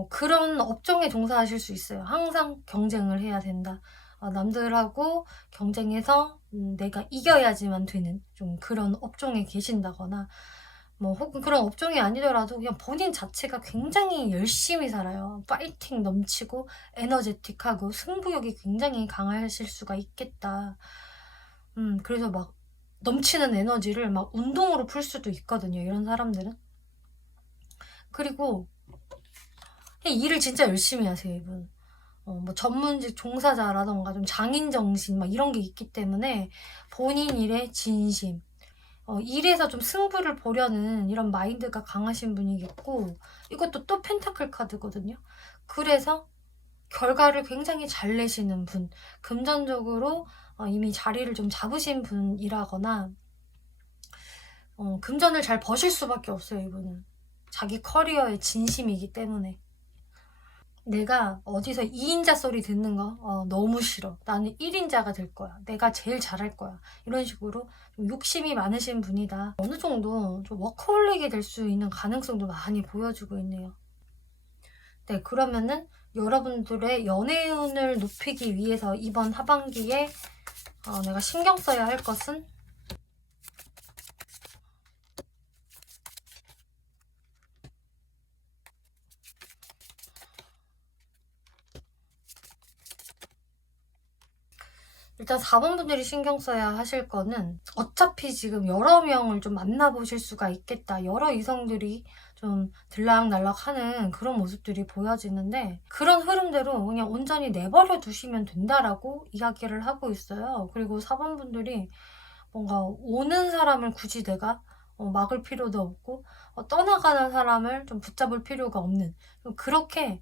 그런 업종에 종사하실 수 있어요. 항상 경쟁을 해야 된다. 남들하고 경쟁해서 내가 이겨야지만 되는 좀 그런 업종에 계신다거나, 뭐 혹은 그런 업종이 아니더라도 그냥 본인 자체가 굉장히 열심히 살아요. 파이팅 넘치고 에너제틱하고 승부욕이 굉장히 강하실 수가 있겠다. 그래서 막 넘치는 에너지를 막 운동으로 풀 수도 있거든요, 이런 사람들은. 그리고 일을 진짜 열심히 하세요, 이분. 뭐 전문직 종사자라던가 좀 장인 정신 막 이런 게 있기 때문에 본인 일에 진심, 일에서 좀 승부를 보려는 이런 마인드가 강하신 분이겠고, 이것도 또 펜타클 카드거든요. 그래서 결과를 굉장히 잘 내시는 분, 금전적으로 이미 자리를 좀 잡으신 분이라거나, 금전을 잘 버실 수밖에 없어요, 이분은. 자기 커리어에 진심이기 때문에. 내가 어디서 2인자 소리 듣는 거 너무 싫어. 나는 1인자가 될 거야. 내가 제일 잘할 거야. 이런 식으로 좀 욕심이 많으신 분이다. 어느 정도 좀 워커홀릭이 될 수 있는 가능성도 많이 보여주고 있네요. 네, 그러면은 여러분들의 연애운을 높이기 위해서 이번 하반기에 내가 신경 써야 할 것은, 일단 4번 분들이 신경 써야 하실 거는, 어차피 지금 여러 명을 좀 만나보실 수가 있겠다. 여러 이성들이 좀 들락날락 하는 그런 모습들이 보여지는데, 그런 흐름대로 그냥 온전히 내버려 두시면 된다라고 이야기를 하고 있어요. 그리고 4번 분들이 뭔가 오는 사람을 굳이 내가 막을 필요도 없고, 떠나가는 사람을 좀 붙잡을 필요가 없는, 좀 그렇게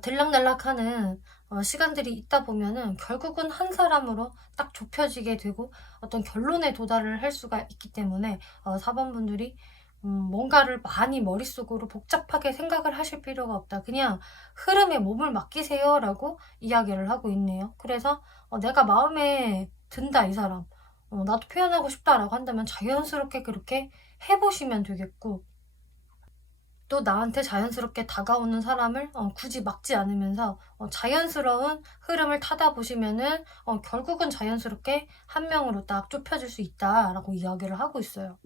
들락날락하는 시간들이 있다 보면은 결국은 한 사람으로 딱 좁혀지게 되고 어떤 결론에 도달을 할 수가 있기 때문에 4번 분들이 뭔가를 많이 머릿속으로 복잡하게 생각을 하실 필요가 없다. 그냥 흐름에 몸을 맡기세요 라고 이야기를 하고 있네요. 그래서 내가 마음에 든다, 이 사람. 나도 표현하고 싶다라고 한다면 자연스럽게 그렇게 해보시면 되겠고, 또 나한테 자연스럽게 다가오는 사람을 굳이 막지 않으면서 자연스러운 흐름을 타다 보시면은 결국은 자연스럽게 한 명으로 딱 좁혀질 수 있다라고 이야기를 하고 있어요.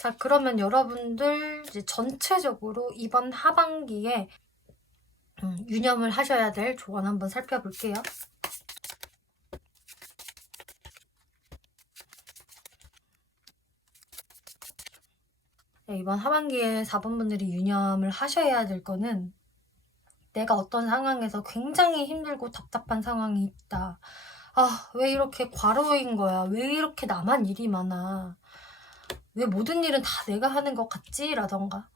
자, 그러면 여러분들 이제 전체적으로 이번 하반기에 유념을 하셔야 될 조언 한번 살펴볼게요. 네, 이번 하반기에 4번 분들이 유념을 하셔야 될 거는, 내가 어떤 상황에서 굉장히 힘들고 답답한 상황이 있다. 아, 왜 이렇게 과로인 거야? 왜 이렇게 나만 일이 많아? 왜 모든 일은 다 내가 하는 것 같지? 라던가,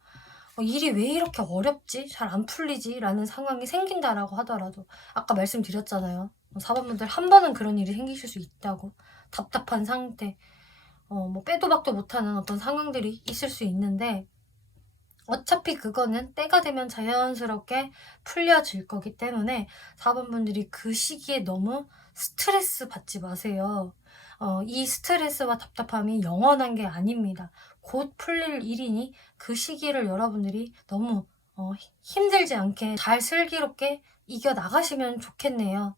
일이 왜 이렇게 어렵지? 잘 안 풀리지? 라는 상황이 생긴다라고 하더라도, 아까 말씀드렸잖아요. 4번 분들 한 번은 그런 일이 생기실 수 있다고. 답답한 상태, 뭐 빼도 박도 못하는 어떤 상황들이 있을 수 있는데, 어차피 그거는 때가 되면 자연스럽게 풀려질 거기 때문에 4번 분들이 그 시기에 너무 스트레스 받지 마세요. 이 스트레스와 답답함이 영원한 게 아닙니다. 곧 풀릴 일이니 그 시기를 여러분들이 너무 힘들지 않게 잘 슬기롭게 이겨 나가시면 좋겠네요.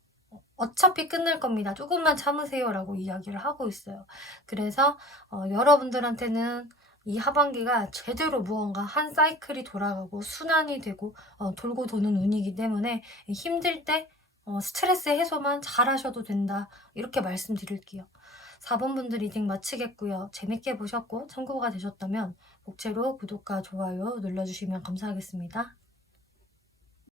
어차피 끝날 겁니다. 조금만 참으세요라고 이야기를 하고 있어요. 그래서 여러분들한테는 이 하반기가 제대로 무언가 한 사이클이 돌아가고 순환이 되고 돌고 도는 운이기 때문에 힘들 때 스트레스 해소만 잘 하셔도 된다. 이렇게 말씀드릴게요. 4번 분들 리딩 마치겠고요. 재밌게 보셨고 참고가 되셨다면 복채로 구독과 좋아요 눌러주시면 감사하겠습니다.